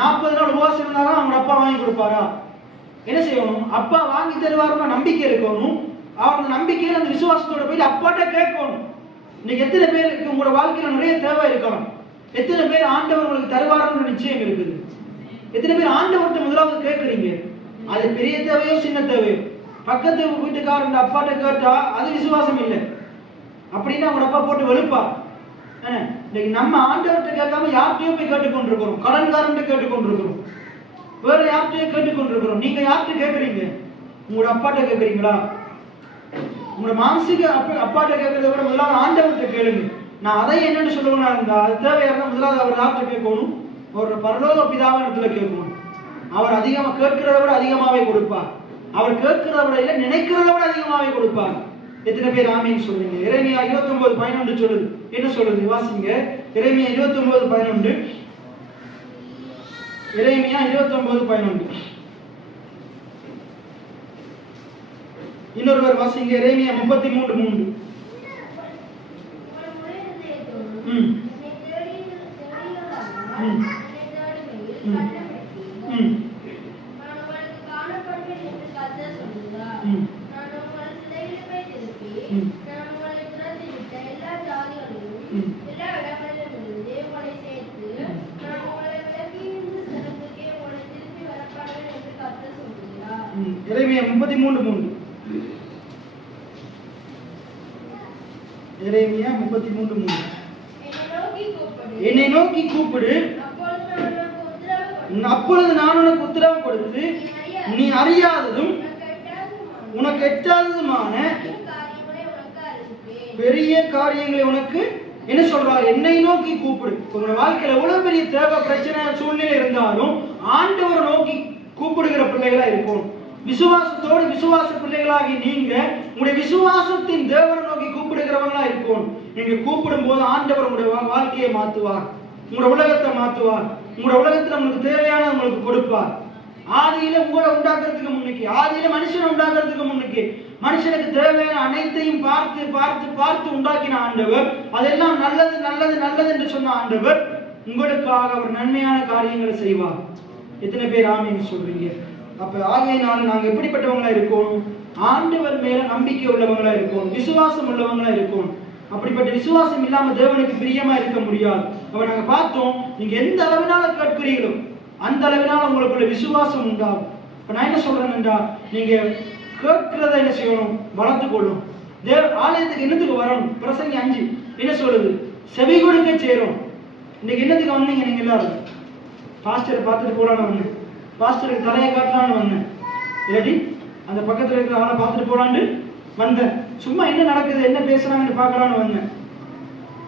40 நாள் உபவாசம் இருந்தாதான் அவங்க அப்பா வாங்கி கொடுப்பாரா? என்ன செய்யணும்? அப்பா வாங்கி தருவாருன்னா நம்பிக்கை இருக்கணும். அவங்க நம்பிக்கையில அந்த விசுவாசத்தோட போய் அப்பாட்ட கேட்கணும். இன்னைக்கு எத்தனை பேருக்கு உங்களோட வாழ்க்கையில நிறைய தேவை இருக்கலாம். எத்தனை பேர் ஆண்டவர் உங்களுக்கு தருவாருன்னு நிச்சயம் இருக்குது? எத்தனை பேர் ஆண்டவர்கிட்ட முதலாவது கேட்குறீங்க? அது பெரிய தேவையோ சின்ன தேவையோ? பக்கத்து வீட்டுக்காரன் அப்பாட்ட கேட்டா அது விசுவாசம் இல்லை அப்படின்னா அவங்க அப்பா போட்டு வெளுப்பா. இன்னைக்கு நம்ம ஆண்டவர்கிட்ட கேட்காம யார்கிட்டயோ போய் கேட்டுக்கொண்டிருக்கிறோம், கடன்காரன் கேட்டுக்கொண்டிருக்கிறோம், வேற யார்கிட்டயோ கேட்டுக்கொண்டிருக்கிறோம். நீங்க யார்கிட்ட கேட்குறீங்க? உங்களோட அப்பாட்ட கேட்குறீங்களா? உங்களோட மானசீக அப்பாட்ட கேட்கறத விட முதலாவது ஆண்டவர்கிட்ட கேளுங்க. நான் அதை என்னன்னு சொல்லுவேன்னா இருந்தா, அது தேவையான முதலாவது அவர் யார்கிட்ட கேட்கணும்? அவரோட பரலோக பிதாவின் இடத்துல கேட்கணும். அவர் அதிகமா கேட்கிறத விட அதிகமாவே கொடுப்பார். அவர் கேட்கிறத விட இல்லை, நினைக்கிறத விட அதிகமாவே கொடுப்பார். எத்தனை பேர் ஆமீன் சொல்றீங்க? எரேமியா 29:11 சொல்லுது. என்ன சொல்லுது? வாசிங்க. எரேமியா 29:11. எரேமியா 29:11. இன்னொருவர் வாசிங்க. எரேமியா 33:3. எரேமியா 33:3. எரேமியா 33:3. என்னை நோக்கி கூப்பிடு, அப்பொழுது நான் உனக்கு உத்தரவு கொடுத்து நீ அறியாததும் உனக்கு எட்டாததுமான பெரிய காரியங்களை உனக்கு என்ன சொல்றாரு? என்னை நோக்கி கூப்பிடு. உங்க வாழ்க்கையில எவ்வளவு பெரிய தேவை, பிரச்சனை, சூழ்நிலை இருந்தாலும் ஆண்டவரை நோக்கி கூப்பிடுகிற பிள்ளைகளா இருக்கும். விசுவாசத்தோடு விசுவாச பிள்ளைகளாகி நீங்க உங்களுடைய விசுவாசத்தின் தேவனை நோக்கி கூப்பிடுகிறவங்களா இருக்கும். நீங்க கூப்பிடும் போது ஆண்டவர் உங்களுடைய வாழ்க்கையை மாற்றுவார், உங்களுடைய உலகத்தை மாற்றுவார், உங்களுடைய உலகத்துல உங்களுக்கு தேவையான உங்களுக்கு கொடுப்பார். ஆதியில உங்களை உண்டாக்குறதுக்கு முன்னுக்கு, ஆதியில மனுஷனை உண்டாக்குறதுக்கு முன்னுக்கு மனுஷனுக்கு தேவையான அனைத்தையும் பார்த்து பார்த்து பார்த்து உண்டாக்கின ஆண்டவர், அதெல்லாம் நல்லது நல்லது நல்லது என்று சொன்ன ஆண்டவர் உங்களுக்காக அவர் நன்மையான காரியங்களை செய்வார். எத்தனை பேர் ஆமீன் சொல்றீங்க? அப்ப ஆகையினால நாங்க எப்படிப்பட்டவங்களா இருக்கணும்? ஆண்டவர் மேல நம்பிக்கை உள்ளவங்களா இருக்கணும், விசுவாசம் உள்ளவங்களா இருக்கணும். அப்படிப்பட்ட விசுவாசம் இல்லாம தேவனுக்கு பிரியமா இருக்க முடியாது. அப்ப நாங்க பார்த்தோம், நீங்க எந்த அளவினால கேட்கிறீங்களோ அந்த அளவினால உங்களுக்குள்ள விசுவாசம் உண்டாகும். இப்ப நான் என்ன சொல்றேன் என்றால், நீங்க கேட்கிறத என்ன செய்யணும்? வளர்த்து கொள்ளும். ஆலயத்துக்கு என்னத்துக்கு வரணும்? பிரசங்கி 5 என்ன சொல்லுது? செவி கொடுக்க சேரும். இன்னைக்கு என்னத்துக்கு வந்தீங்க? நீங்க எல்லாரும் பாஸ்டரை பார்த்துட்டு போலான்னு வந்தேன், பாஸ்டருக்கு தலையை காட்டலான்னு வந்தேன், இல்லாட்டி அந்த பக்கத்துல இருக்கிற ஆளை பார்த்துட்டு போலான்னு வந்தேன். சும்மா என்ன நடக்குது, என்ன பேசுறாங்கன்னு பார்க்கலான்னு வந்தேன்.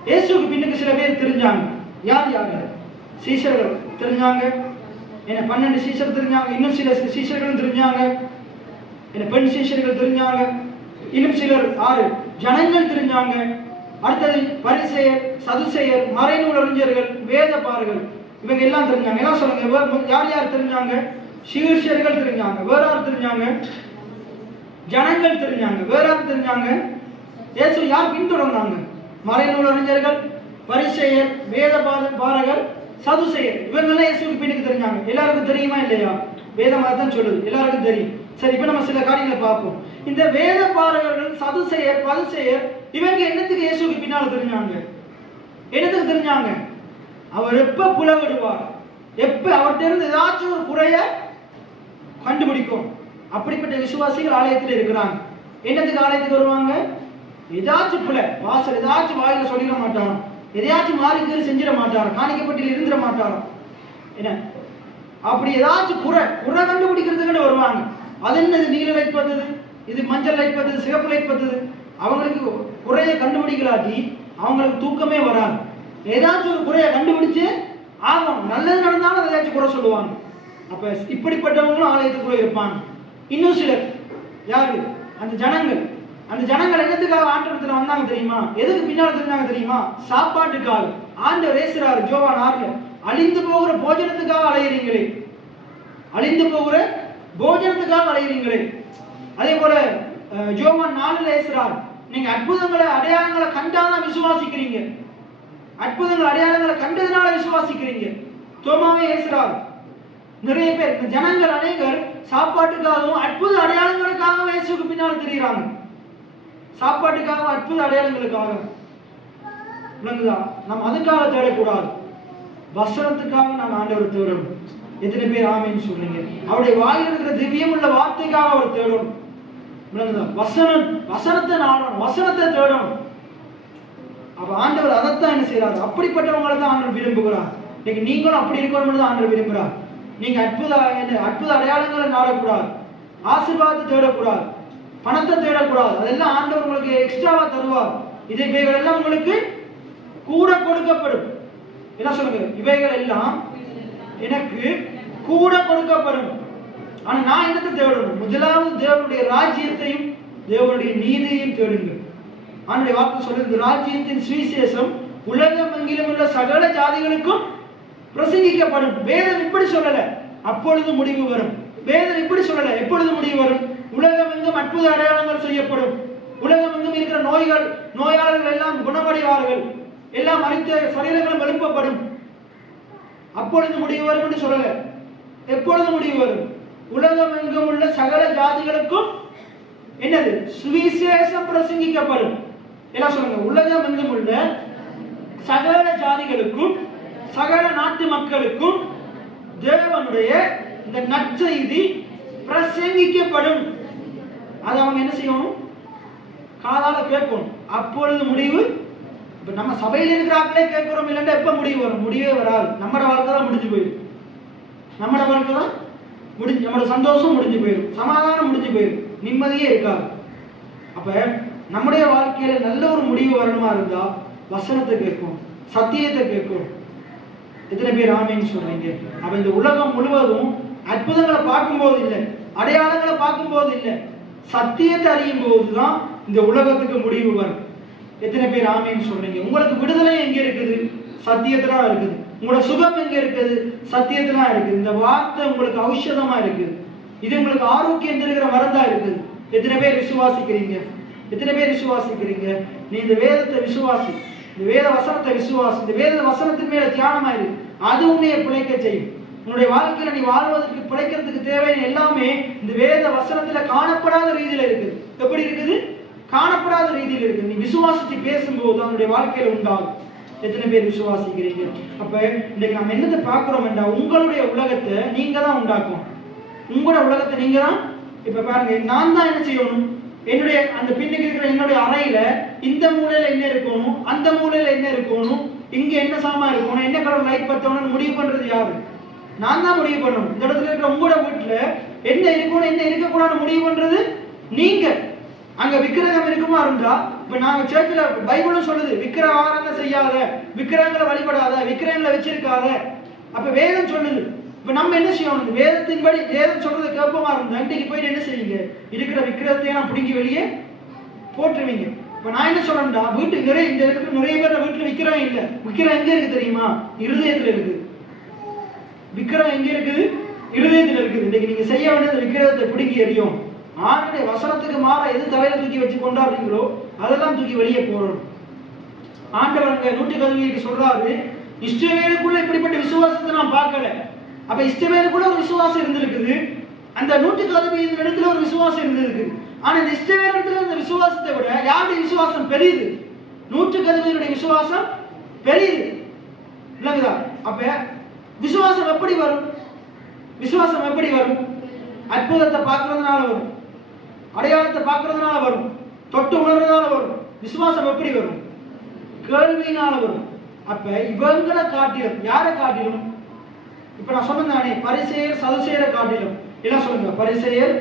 இயேசுக்கு பின்னுக்கு சில பேர் தெரிஞ்சாங்க. யார் யாரு? சீஷர்கள் தெரிஞ்சாங்க, என்ன 12 சீஷர் தெரிஞ்சாங்க, இன்னும் சில சீஷர்களும் தெரிஞ்சாங்க, என்ன பெண் சீஷர்கள் தெரிஞ்சாங்க, இன்னும் சிலர் 6 ஜனங்கள் தெரிஞ்சாங்க. அடுத்தது பரிசேயர், சதுசேயர், மறைநூல் அறிஞர்கள், வேத பாரகர்கள், இவங்க எல்லாம் தெரிஞ்சாங்க. எல்லாம் சொல்லுங்க, யார் யார் தெரிஞ்சாங்க? சீஷர்கள் தெரிஞ்சாங்க. வேற யார் தெரிஞ்சாங்க? ஜனங்கள் தெரிஞ்சாங்க. வேற யார் தெரிஞ்சாங்க? இயேசு யார் பின்தொடர்ந்தாங்க? மறைநூல் அறிஞர்கள், பரிசேயர், வேத பாரகர், சதுசேயர், இவங்கெல்லாம் இயேசுக்கு பின்னுக்கு தெரிஞ்சாங்க. எல்லாருக்கும் தெரியுமா இல்லையா? வேதமாக தான் சொல்லுது, எல்லாருக்கும் தெரியும். சரி, இப்ப நம்ம சில காரியங்களை பார்ப்போம். இந்த வேத பாரகர்கள், சதுசேயர், பரிசேயர், இவங்க என்னத்துக்கு இயேசுக்கு பின்னால் தெரிஞ்சாங்க? என்னத்துக்கு தெரிஞ்சாங்க? அவர் எப்ப புலவிடுவார், எப்ப அவர்கிட்ட இருந்து ஏதாச்சும் ஒரு குறைய கண்டுபிடிக்கும். அப்படிப்பட்ட விசுவாசிகள் ஆலயத்தில் இருக்கிறாங்க. என்னத்துக்கு ஆலயத்துக்கு வருவாங்க? ஏதாச்சும் புல வாசல் ஏதாச்சும் வாயில சொல்லிட மாட்டாரோ, எதையாச்சும் மாறி செஞ்சிட மாட்டாரோ, காணிக்கப்பட்டியில் இருந்துட மாட்டாரோ, என்ன அப்படி ஏதாச்சும் குறை கண்டுபிடிக்கிறதுக்கு வருவாங்க. அது என்னது? நீல லைட் பார்த்தது, இது மஞ்சள் லைட் பார்த்தது, சிவப்பு லைட் பார்த்தது. அவங்களுக்கு குறைய கண்டுபிடிக்கலாட்டி அவங்களுக்கு தூக்கமே வராது. ஏதாச்சும் ஒரு குறைய கண்டுபிடிச்சு ஆகும், நல்லது நடந்தாலும் ஏதாச்சும் குறை சொல்லுவாங்க. அப்ப இப்படிப்பட்டவங்களும் ஆலயத்துக்குள்ள இருப்பாங்க. இன்னும் சிலர் யாரு? அந்த ஜனங்கள். அந்த ஜனங்கள் என்னத்துக்காக ஆண்டவரத்துல வந்தாங்க தெரியுமா? எதுக்கு பின்னால தெரிஞ்சாங்க தெரியுமா? சாப்பாட்டுக்காக. ஆண்டவர் பேசுறாரு யோவான் 6, அழிந்து போகிற போஜனத்துக்காக அலையிறீங்களே, அழிந்து போகிற போஜனத்துக்காக அலையிறீங்களே. அதே போல யோவான் 4 பேசுறாரு, நீங்க அற்புதங்களை அடையாளங்களை கண்டாதான் விசுவாசிக்கிறீங்க, அற்புதங்கள் அடையாளங்களை கண்டதுனால விசுவாசிக்கிறீங்க. தோமாவே பேசுறாரு. நிறைய பேர் இந்த ஜனங்கள் அநேகர் சாப்பாட்டுக்காகவும் அற்புத அடையாளங்களுக்காக இயேசுக்கு பின்னால் தெரியுறாங்க. சாப்பாட்டுக்காக அற்புத அடையாளங்களுக்காக விளங்குதா? நம்ம அதுக்காக தேடக்கூடாது, வசனத்துக்காக நாம் ஆண்டவர் தேடணும். எத்தனை பேர் ஆமீன் சொல்றீங்க? அவருடைய வாயில் இருக்கிற திவ்யம் உள்ள வார்த்தைக்காக அவர் தேடணும். விளங்குதா? வசனத்தை நாடணும், வசனத்தை தேடணும். அப்ப ஆண்டவர் அதைத்தான் என்ன செய்யறாரு? அப்படிப்பட்டவங்களை தான் ஆண்டவர் விரும்புகிறார். இன்னைக்கு நீங்களும் அப்படி இருக்கணும் தான் ஆண்டவர் விரும்புகிறார். நீங்க அற்புத அடையாளங்களை நாடக்கூடாது, ஆசீர்வாதத்தை தேடக்கூடாது, பணத்தை தேடக்கூடாது. அதெல்லாம் ஆண்டவர் உங்களுக்கு எக்ஸ்ட்ராவா தருவார். இவைகள் எல்லாம் உங்களுக்கு கூட கொடுக்கப்படும். என்ன சொல்லுங்க? இவைகள் எல்லாம் எனக்கு கூட கொடுக்கப்படும். ஆனா நான் என்னத்தை தேடணும்? முதலாவது தேவனுடைய ராஜ்யத்தையும் தேவனுடைய நீதியையும் தேடுங்கள். ஆண்டவருடைய வார்த்தை சொல்லுது, ராஜ்யத்தின் சுவிசேஷம் உலகம் எங்கிலும் உள்ள சகல ஜாதிகளுக்கும் பிரசங்கிக்கப்படும். வேதம் இப்படி சொல்லல, அப்பொழுது முடிவு வரும். வேதம் இப்படி சொல்லல, எப்பொழுது முடிவு வரும்? உலகம் எங்கும் அற்புத அடையாளங்கள் செய்யப்படும். உலகம் எங்கும் இருக்கிற நோயாளர்கள் எல்லாம் குணமடைவார்கள், எல்லாம் மரித்த சரீரங்களும் எழுப்பப்படும். அப்பொழுது முடிவு வரும் என்று சொல்லல, எப்பொழுது முடிவு வரும்? உலகம் எங்கும் உள்ள சகல ஜாதிகளுக்கும் என்னது? சுவிசேஷம் பிரசங்கிக்கப்படும். என்ன சொல்லுங்க? உலகம் எங்கும் உள்ள சகல ஜாதிகளுக்கும் சகல நாட்டு மக்களுக்கும் தேவனுடைய இந்த நற்செய்தி பிரசங்கிக்கப்படும். அது அவங்க என்ன செய்யணும்? காதால கேட்கணும். அப்பொழுது முடிவு. இப்ப நம்ம சபையில் இருக்கிறாங்களே கேட்கிறோம் இல்லைன்னா எப்ப முடிவு வரும்? முடிவே வராது. நம்மட வாழ்க்கை தான் முடிஞ்சு போயிடும். நம்மட வாழ்க்கை தான் முடிஞ்சு, நம்மளோட சந்தோஷம் முடிஞ்சு போயிடும், சமாதானம் முடிஞ்சு போயிடும், நிம்மதியே இருக்காது. அப்ப நம்முடைய வாழ்க்கையில நல்ல ஒரு முடிவு வரணுமா இருந்தா வசனத்தை கேட்கும், சத்தியத்தை கேட்கும். எத்தனை பேர் ஆமேன்னு சொல்றீங்க? அப்ப இந்த உலகம் முழுவதும் அற்புதங்களை பார்க்கும்போது இல்லை, அடையாளங்களை பார்க்கும்போது இல்லை, சத்தியத்தை அறியும் போதுதான் இந்த உலகத்துக்கு முடிவு வரும். எத்தனை பேர் ஆமேன்னு சொல்றீங்க? உங்களுக்கு விடுதலை எங்க இருக்குது? சத்தியத்துல இருக்குது. உங்களோட சுகம் எங்க இருக்குது? சத்தியத்துல இருக்குது. இந்த வார்த்தை உங்களுக்கு ஔஷதமா இருக்குது. இது உங்களுக்கு ஆரோக்கியம் தருகிற மருந்தா இருக்குது. எத்தனை பேர் விசுவாசிக்கிறீங்க? எத்தனை பேர் விசுவாசிக்கிறீங்க? நீ இந்த வேதத்தை விசுவாசி, இந்த வேத வசனத்தை விசுவாசி, இந்த வேத வசனத்தின் மேல தியானமாயிரு. அது உன்னைய பிழைக்க செய்யும். உன்னுடைய வாழ்க்கையில நீ வாழ்வதற்கு பிழைக்கிறதுக்கு தேவையான எல்லாமே இந்த வேத வசனத்துல காணப்படாத ரீதியில இருக்குது. எப்படி இருக்குது? காணப்படாத ரீதியில் இருக்குது. நீ விசுவாசிச்சு பேசும்போது அதனுடைய வாழ்க்கையில உண்டாகும். எத்தனை பேர் விசுவாசிக்கிறீங்க? அப்ப இன்னைக்கு நம்ம என்னத்தை பார்க்கிறோம் என்றா, உங்களுடைய உலகத்தை நீங்க தான் உண்டாக்கணும். உங்களோட உலகத்தை நீங்க தான். இப்ப பாருங்க, நான் தான் என்ன செய்யணும்? என்னுடைய அந்த பின்னுக்கு இருக்கிற என்னுடைய அறையில இந்த மூலையில என்ன இருக்கணும், அந்த மூலையில என்ன இருக்கணும், இங்க என்ன சாமா இருக்கணும், என்ன கலர் லைட் பத்தணும்னு முடிவு பண்றது யாரு? நான் தான் முடிவு பண்ணணும். இந்த இடத்துல இருக்கிற உங்களோட வீட்டுல என்ன இருக்கணும், என்ன இருக்கக்கூடாதுன்னு முடிவு பண்றது நீங்க. அங்க விக்கிரகம் இருக்குமா இருந்தா, இப்ப நாங்க சேர்ச்சில பைபிளும் சொல்லுது, விக்கிரக ஆராதனை செய்யாத, விக்கிரகங்களை வழிபடாத, விக்கிரகங்களை வச்சிருக்காத. அப்ப வேதம் சொல்லுது. இப்ப நம்ம என்ன செய்யணும்? வேதத்தின்படி வேதம் சொல்றதை கேட்போமா இருந்தா இன்னைக்கு போயிட்டு என்ன செய்வீங்க? இருக்கிற விக்கிரகத்தையே நான் பிடிங்கி வெளியே போட்டுருவீங்க. இப்ப நான் என்ன சொல்றேன்டா, வீட்டுக்கு நிறைய இந்த இடத்துல நிறைய பேர் வீட்டுல விக்கிரகம் இல்லை. விக்கிரகம் எங்க இருக்கு தெரியுமா? இருதயத்துல இருக்குது. விக்கிரகம் எங்க இருக்குது? இருதயத்துல இருக்குது. இன்னைக்கு நீங்க செய்ய வேண்டியது விக்கிரகத்தை பிடிங்கி எறியும். ஆண்டுடைய வசனத்துக்கு மாற எது தலையில தூக்கி வச்சு கொண்டாடுறீங்களோ அதெல்லாம் தூக்கி வெளியே போறோம். ஆண்டவர் அங்க 118 சொல்றாரு, இஸ்ரவேலுக்குள்ள இப்படிப்பட்ட விசுவாசத்தை நான் பார்க்கல. அப்ப இஸ்ரவேலுக்குள்ள ஒரு விசுவாசம் இருந்திருக்குது, அந்த 118 இடத்துல ஒரு விசுவாசம் இருந்திருக்கு. ஆனா இந்த இஸ்ரவேல் இடத்துல இந்த விசுவாசத்தை விட யாருடைய விசுவாசம் பெரியது? 118 விசுவாசம் பெரியது இல்லைங்களா? அப்ப விசுவாசம் எப்படி வரும்? விசுவாசம் எப்படி வரும்? அற்புதத்தை பார்க்கறதுனால வரும், அடையாளத்தை பார்க்கறதுனால வரும், தொட்டு உணர்றதுனால வரும். விசுவாசம் எப்படி வரும்? கேள்வியினால வரும். அப்ப இவங்களை காட்டிலும் யாரை காட்டிலும்? இப்ப நான் சொன்னேன், பரிசேயர் சதுசேயரை காட்டிலும். என்ன சொல்லுங்க? பரிசேயர்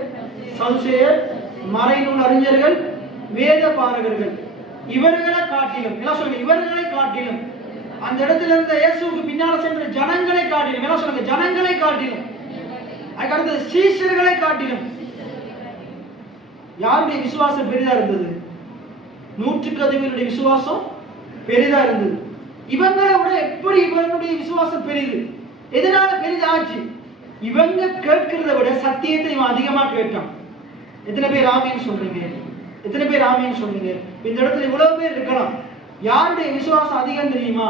சதுசேயர், மறைநூல் அறிஞர்கள், வேத பாரகர்கள், இவர்களை காட்டிலும். என்ன சொல்லுங்க? இவர்களை காட்டிலும். அந்த இடத்துல இருந்த இயேசுவுக்கு பின்னால சென்ற ஜனங்களை காட்டிலும். என்ன சொல்லுங்க? ஜனங்களை காட்டிலும். அதுக்கடுத்து சீஷர்களை காட்டிலும். யாருடைய விசுவாசம் பெரிதா இருந்தது? 118 விசுவாசம் பெரிதா இருந்தது. இவங்களை விட எப்படி இவங்களுடைய விசுவாசம் பெரிது? எதனால பெரிதாச்சு? இவங்க கேட்கிறத விட சத்தியத்தை இவன் அதிகமா கேட்டான். எத்தனை பேர் ஆமேன்னு சொல்றீங்க? எத்தனை பேர் ஆமேன்னு சொல்றீங்க? இந்த இடத்துல இவ்வளவு பேர் இருக்கலாம். யாருடைய விசுவாசம் அதிகம் தெரியுமா?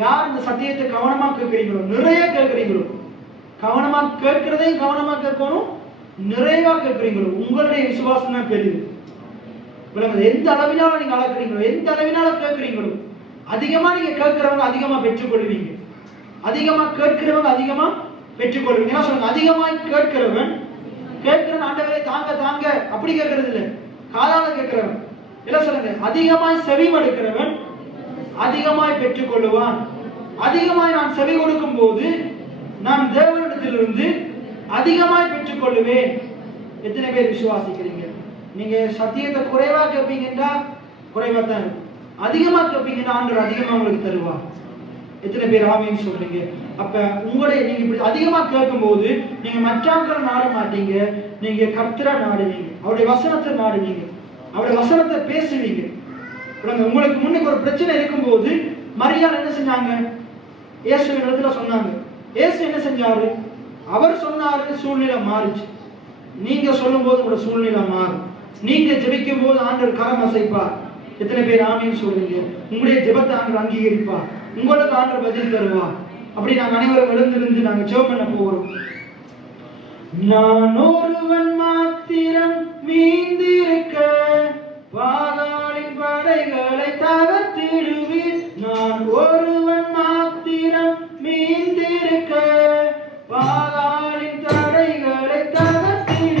யார் இந்த சத்தியத்தை கவனமா கேட்கிறீங்களோ, நிறைய கேட்கிறீங்களோ, கவனமா கேட்கிறதையும் கவனமா கேட்கணும், நிறைவா கேட்கிறீங்களோ, உங்களுடைய விசுவாசம் தான் பெரியது. எந்த அளவினால நீங்க அளக்குறீங்களோ, எந்த அளவினால கேட்கிறீங்களோ, அதிகமா நீங்க கேட்கிறவங்க அதிகமா பெற்றுக்கொள்வீங்க. அதிகமா கேட்கிறவங்க அதிகமா பெற்றுக்கொள்வீங்க. என்ன சொல்லுங்க? அதிகமா கேட்கிறவன் கேட்கிறவன் ஆண்டவரே தாங்க தாங்க அப்படி கேட்கறது இல்லை, காதால கேட்கிறவன். என்ன சொல்லுங்க? அதிகமாய் செவிமடுக்கிறவன் அதிகமாய் பெற்றுக்கொள்ளுவான். அதிகமாய் நான் செவி கொடுக்கும் போது நான் தேவனிடத்திலிருந்து அதிகமாய் பெற்றுக்கொள்ளுவேன். எத்தனை பேர் விசுவாசிக்கிறீங்க? நீங்க சத்தியத்தை குறைவா கேட்பீங்கன்னா குறைவா தான் இருக்கும், அதிகமா கேட்பீங்கன்னா ஆண்டவர் அதிகமா உங்களுக்கு தருவார். எத்தனை பேர் ஆமேன்னு சொல்றீங்க? அப்ப உங்களுடைய நீங்க இப்படி அதிகமா கேட்கும் போது நீங்க மற்றாக்களை நாட மாட்டீங்க, நீங்க கர்த்தரை நாடுவீங்க, அவருடைய வசனத்தை நாடுவீங்க, அவருடைய வசனத்தை பேசுவீங்க. உங்களுக்கு முன்னுக்கு ஒரு பிரச்சனை இருக்கும்போது மரியாதை என்ன செஞ்சாங்க? இயேசுவின் இடத்துல சொன்னாங்க. இயேசு என்ன செஞ்சாரு? அவர் சொன்னாரு, சூழ்நிலை மாறுச்சு. நீங்க சொல்லும் போது உங்களோட சூழ்நிலை மாறும். நீங்க ஜெபிக்கும் போது ஆண்டவர் கரம் அசைப்பார். எத்தனை பேர் ஆமீன் சொல்றீங்க? உங்களுடைய ஜெபத்தை ஆண்டவர் அங்கீகரிப்பார், உங்களுக்கு ஆண்டவர் பதில் தருவார். அப்படி நாங்கள் அனைவரும் எழுந்திருந்து நாங்கள் ஜெபம் பண்ண போகிறோம். நான் ஒருவன் மாத்திரம் மீந்திருக்க பாகாலின் படைகளை தகர்த்திடுவீர். நான் ஒருவன் மாத்திரம் மீந்திருக்க பாகாலின் தடைகளை தகர்த்திடுவீர்.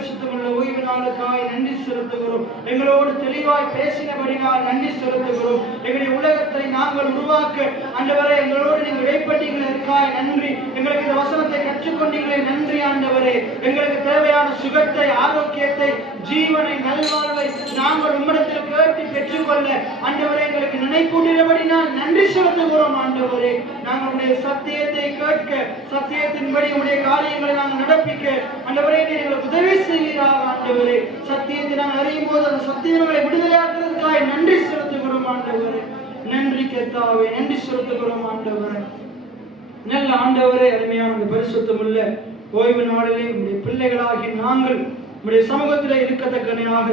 பரிசுத்தமுள்ள ஓய்வு நாளுக்காய் நன்றி செலுத்துகிறோம். எங்களோடு தெளிவாய் பேசினபடினால் நன்றி செலுத்துகிறோம். எங்களுடைய உலகத்தை நாங்கள் உருவாக்க ஆண்டவரே எங்களோடு நீங்கள் இடைப்பட்டீங்களுக்காய் நன்றி. எங்களுக்கு இந்த வசனத்தை கற்றுக்கொண்டீங்களே நன்றி ஆண்டவரே. எங்களுக்கு தேவையான சுகத்தை, ஆரோக்கியத்தை, ஜீவனை, நல்வாழ்வை நாங்கள் உம்மிடத்தில் கேட்டு பெற்றுக்கொள்ள ஆண்டவரே எங்களுக்கு நினைப்பூட்டினபடினால் நன்றி செலுத்துகிறோம் ஆண்டவரே. நாங்கள் உடைய சத்தியத்தை கேட்க, சத்தியத்தின்படி உடைய காரியங்களை நாங்கள் நடப்பிக்க ஆண்டவரே எங்களுக்கு உதவி செய்வீராக ஆண்டவரே. சத்தியத்தை நாங்கள் அறியும் போது அந்த சத்தியங்களை விடுதலையாக்குறதுக்காக நன்றி செலுத்துகிறோம் ஆண்டவரே. நன்றி கர்த்தாவே, நன்றி செலுத்துகிறோம் ஆண்டவரே. நல்ல ஆண்டவரே, அருமையான அந்த பரிசுத்தமுள்ள ஓய்வு நாளிலே உடைய பிள்ளைகளாகி நாங்கள் உடைய சமூகத்தில் இருக்கத்தக்கனையாக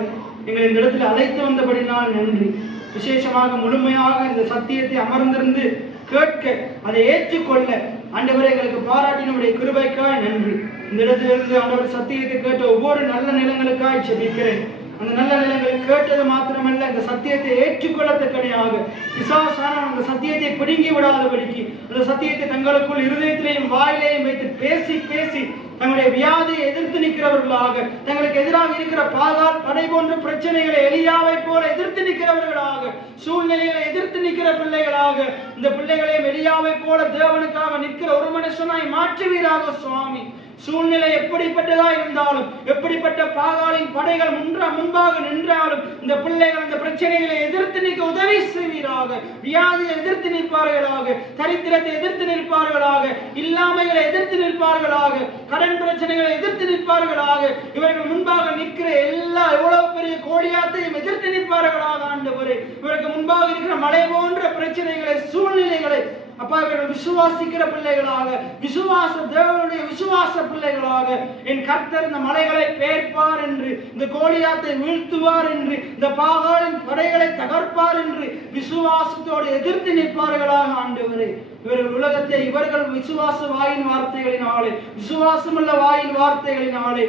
எங்களை இந்த இடத்துல அழைத்து வந்தபடினால் நன்றி. விசேஷமாக முழுமையாக இந்த சத்தியத்தை அமர்ந்திருந்து கேட்க, அதை ஏற்றுக்கொள்ள ஆண்டவரே எங்களுக்கு பாராட்டினுடைய கிருபைக்காய் நன்றி. இந்த இடத்திலிருந்து ஆண்டவர் சத்தியத்தை கேட்ட ஒவ்வொரு நல்ல நிலங்களுக்காய் ஜெபிக்கிறேன். அந்த நல்ல நிலங்களை கேட்டது மாத்திரமல்ல, இந்த சத்தியத்தை ஏற்றுக்கொள்ளத்தக்கனையாக பிசாசானவன் அந்த சத்தியத்தை பிடுங்கி விடாதபடிக்கு அந்த சத்தியத்தை தங்களுக்குள் இருதயத்திலேயும் வாயிலையும் வைத்து பேசி பேசி தங்களுடைய வியாதியை எதிர்த்து நிற்கிறவர்களாக, தங்களுக்கு எதிராக இருக்கிற பாகால் படை போன்ற பிரச்சனைகளை எலியாவை போல எதிர்த்து நிற்கிறவர்களாக, சூழ்நிலைகளை எதிர்த்து நிற்கிற பிள்ளைகளாக, இந்த பிள்ளைகளையும் எலியாவை போல தேவனுக்காக நிற்கிற ஒரு மனுஷனாய் மாற்றுவீராக சுவாமி. சூழ்நிலை எப்படிப்பட்டதா இருந்தாலும், எப்படிப்பட்ட பாகாலின் படைகள் முன்பாக நின்றாலும் இந்த பிள்ளைகள் அந்த பிரச்சனைகளை எதிர்த்து நிற்க உதவி செய்வீராக. வியாதியை எதிர்த்து நிற்பார்களாக, தரித்திரத்தை எதிர்த்து நிற்பார்களாக, இல்லாமைகளை எதிர்த்து நிற்பார்களாக, கடன் பிரச்சனைகளை எதிர்த்து நிற்பார்களாக. இவர்கள் முன்பாக நிற்கிற எல்லா எவ்வளவு பெரிய கோலியாத்தையும் எதிர்த்து நிற்பார்களாக ஆண்டவரே. இவருக்கு முன்பாக இருக்கிற மலை போன்ற பிரச்சனைகளை, சூழ்நிலைகளை அப்பா இவர்கள் விசுவாசிக்கிற பிள்ளைகளாக, விசுவாச தேவனுடைய விசுவாச பிள்ளைகளாக, என் கர்த்தர் இந்த மலைகளை பெயர்ப்பார் என்று, இந்த கோலியாத்தை வீழ்த்துவார் என்று, இந்த பாகாலின் படைகளை தகர்ப்பார் என்று விசுவாசத்தோடு எதிர்த்து நிற்பார்களாக ஆண்டவரே. இவர்கள் உலகத்தை இவர்கள் விசுவாச வாயின் வார்த்தைகளினாலே, விசுவாசமுள்ள வாயின் வார்த்தைகளினாலே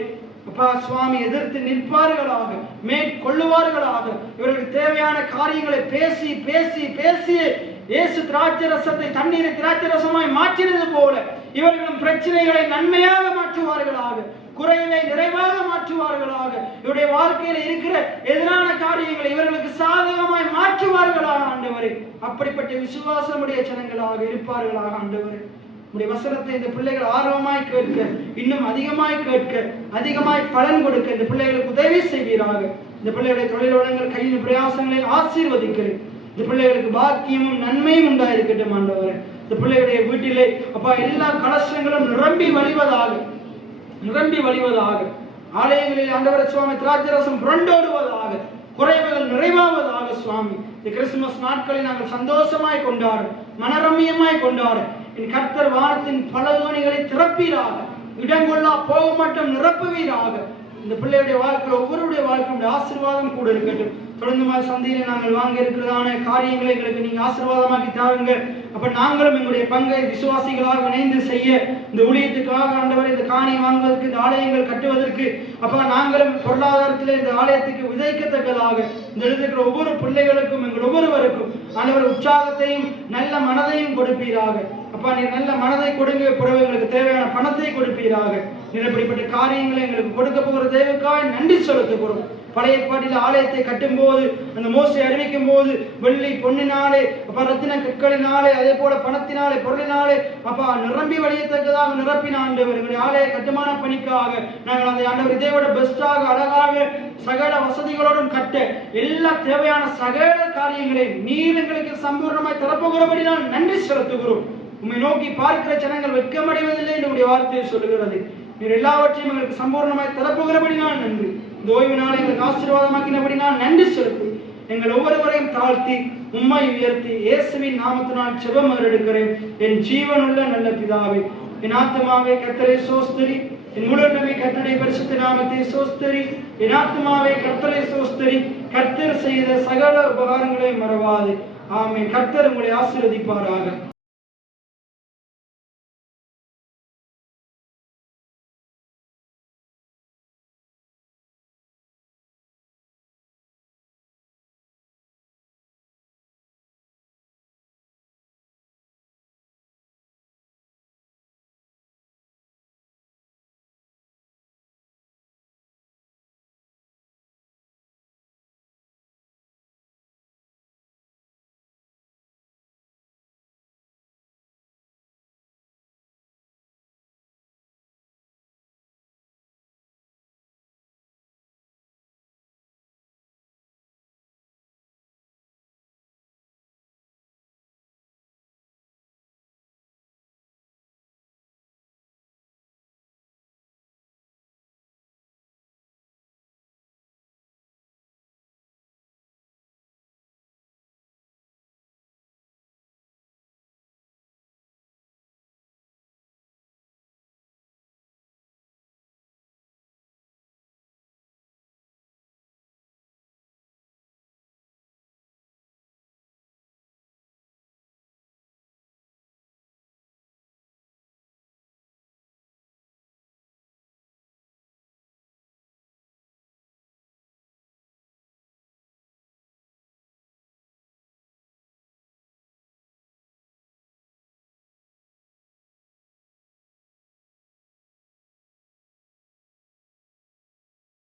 அப்பா சுவாமி எதிர்த்து நிற்பார்களாக, மேற்கொள்ளுவார்களாக. இவர்களுக்கு தேவையான காரியங்களை பேசி பேசி பேசி இயேசு திராட்சரசத்தை தண்ணீரை திராட்சரசமாய் மாற்றினது போல இவர்களும் பிரச்சனைகளை நன்மையாக மாற்றுவார்களாக, குறைவை நிறைவாக மாற்றுவார்களாக. இவருடைய வாழ்க்கையில் இருக்கிற எதிரான காரியங்களை இவர்களுக்கு சாதகமாய் மாற்றுவார்களாக ஆண்டவரே. அப்படிப்பட்ட விசுவாசமுடைய ஜனங்களாக இருப்பார்களாக ஆண்டவரே. உடைய வசனத்தை இந்த பிள்ளைகள் ஆர்வமாய் கேட்க, இன்னும் அதிகமாய் கேட்க, அதிகமாய் பலன் கொடுக்க இந்த பிள்ளைகளுக்கு உதவி செய்வீராக. இந்த பிள்ளைகளுடைய தொழில் வளங்கள், கையின் பிரயாசங்களை ஆசீர்வதிக்கிறேன். இந்த பிள்ளைகளுக்கு பாக்கியமும் நன்மையும் உண்டாயிருக்கட்டும் ஆண்டவரே. இந்த பிள்ளைகளுடைய வீட்டிலே அப்பா எல்லா கலசங்களும் நிரம்பி வழிவதாக, நிரம்பி வழிவதாக. ஆலயங்களில் ஆண்டவரே சுவாமி திராட்சரசம் புரண்டோடுவதாக, குறைவுகள் நிறைவாவதாக சுவாமி. இந்த கிறிஸ்துமஸ் நாட்களை நாங்கள் சந்தோஷமாய் கொண்டாட, மனரம்யமாய் கொண்டாட என் கர்த்தர் வானத்தின் பலகணிகளை திறப்பீராக, இடங்கொள்ளா போக மட்டும் நிரப்புவீராக. இந்த பிள்ளையுடைய வாழ்க்கையில் ஒவ்வொருடைய வாழ்க்கையுடைய ஆசீர்வாதம் கூட இருக்கட்டும். தொடர்ந்து சந்தையில நாங்கள் வாங்க இருக்கிறதான காரியங்களை எங்களுக்கு நீங்க ஆசீர்வாதமாக்கி தாருங்க. அப்ப நாங்களும் எங்களுடைய பங்கை விசுவாசிகளாக இணைந்து செய்ய, இந்த ஊழியத்துக்காக ஆண்டவர் இந்த காணி வாங்குவதற்கு, இந்த ஆலயங்கள் கட்டுவதற்கு அப்பா நாங்களும் பொருளாதாரத்தில் இந்த ஆலயத்துக்கு விதைக்கத்தக்கதாக இந்த எழுதுகிற ஒவ்வொரு பிள்ளைகளுக்கும் எங்கள் ஒவ்வொருவருக்கும் ஆண்டவர் உற்சாகத்தையும் நல்ல மனதையும் கொடுப்பீராக. அப்பா நீர் நல்ல மனதை கொடுங்க, பிறகு எங்களுக்கு தேவையான பணத்தை கொடுப்பீராக. நீர் இப்படிப்பட்ட காரியங்களை எங்களுக்கு கொடுக்க போகிற தேவைக்காக நன்றி செலுத்துகிறோம். பழைய ஏற்பாட்டில் ஆலயத்தை கட்டும் போது, அந்த மோசை அறிவிக்கும் போது வெள்ளி பொன்னினாலே, அப்பா ரத்தின கற்களினாலே, அதே போல பணத்தினாலே, பொருளினாலே அப்பா நிரம்பி வழியத்தக்கதாக நிரப்பின ஆண்டவர். எங்களுடைய ஆலய கட்டுமான பணிக்காக நாங்கள் அந்த ஆண்டவர் இதை விட பெஸ்டாக, அழகாக, சகல வசதிகளோடும் கட்ட எல்லா தேவையான சகல காரியங்களையும் நீர் எங்களுக்கு சம்பூர்ணமாய் தரப்போகிறபடி நான் நன்றி செலுத்துகிறோம். உம்மை நோக்கி பார்க்கிற ஜனங்கள் வெட்கமடைவதில்லை என்னுடைய வார்த்தையை சொல்லுகிறது. நீர் எல்லாவற்றையும் எங்களுக்கு சம்பூர்ணமாய் தரப்போகிறபடி நான் நன்றி. இந்த ஓய்வு நாளை எங்களுக்கு ஆசீர்வாதமாக்கினபடி நான் நன்றி செலுத்தி எங்கள் ஒவ்வொருவரையும் தாழ்த்தி உம்மை உயர்த்தி இயேசுவின் நாமத்தினால் ஜெபம் எடுக்கிறேன் என் ஜீவனுள்ள நல்ல பிதாவே. என் ஆத்துமாவே கர்த்தரை சோஸ்தரி, என் முழுநபி கர்த்தருடைய பரிசுத்த நாமத்தை சோஸ்தரி. என் ஆத்துமாவே கர்த்தரை சோஸ்தரி, கர்த்தர் செய்த சகல உபகாரங்களை மறவாது. ஆமென். கர்த்தர் உங்களை ஆசீர்வதிப்பாராக.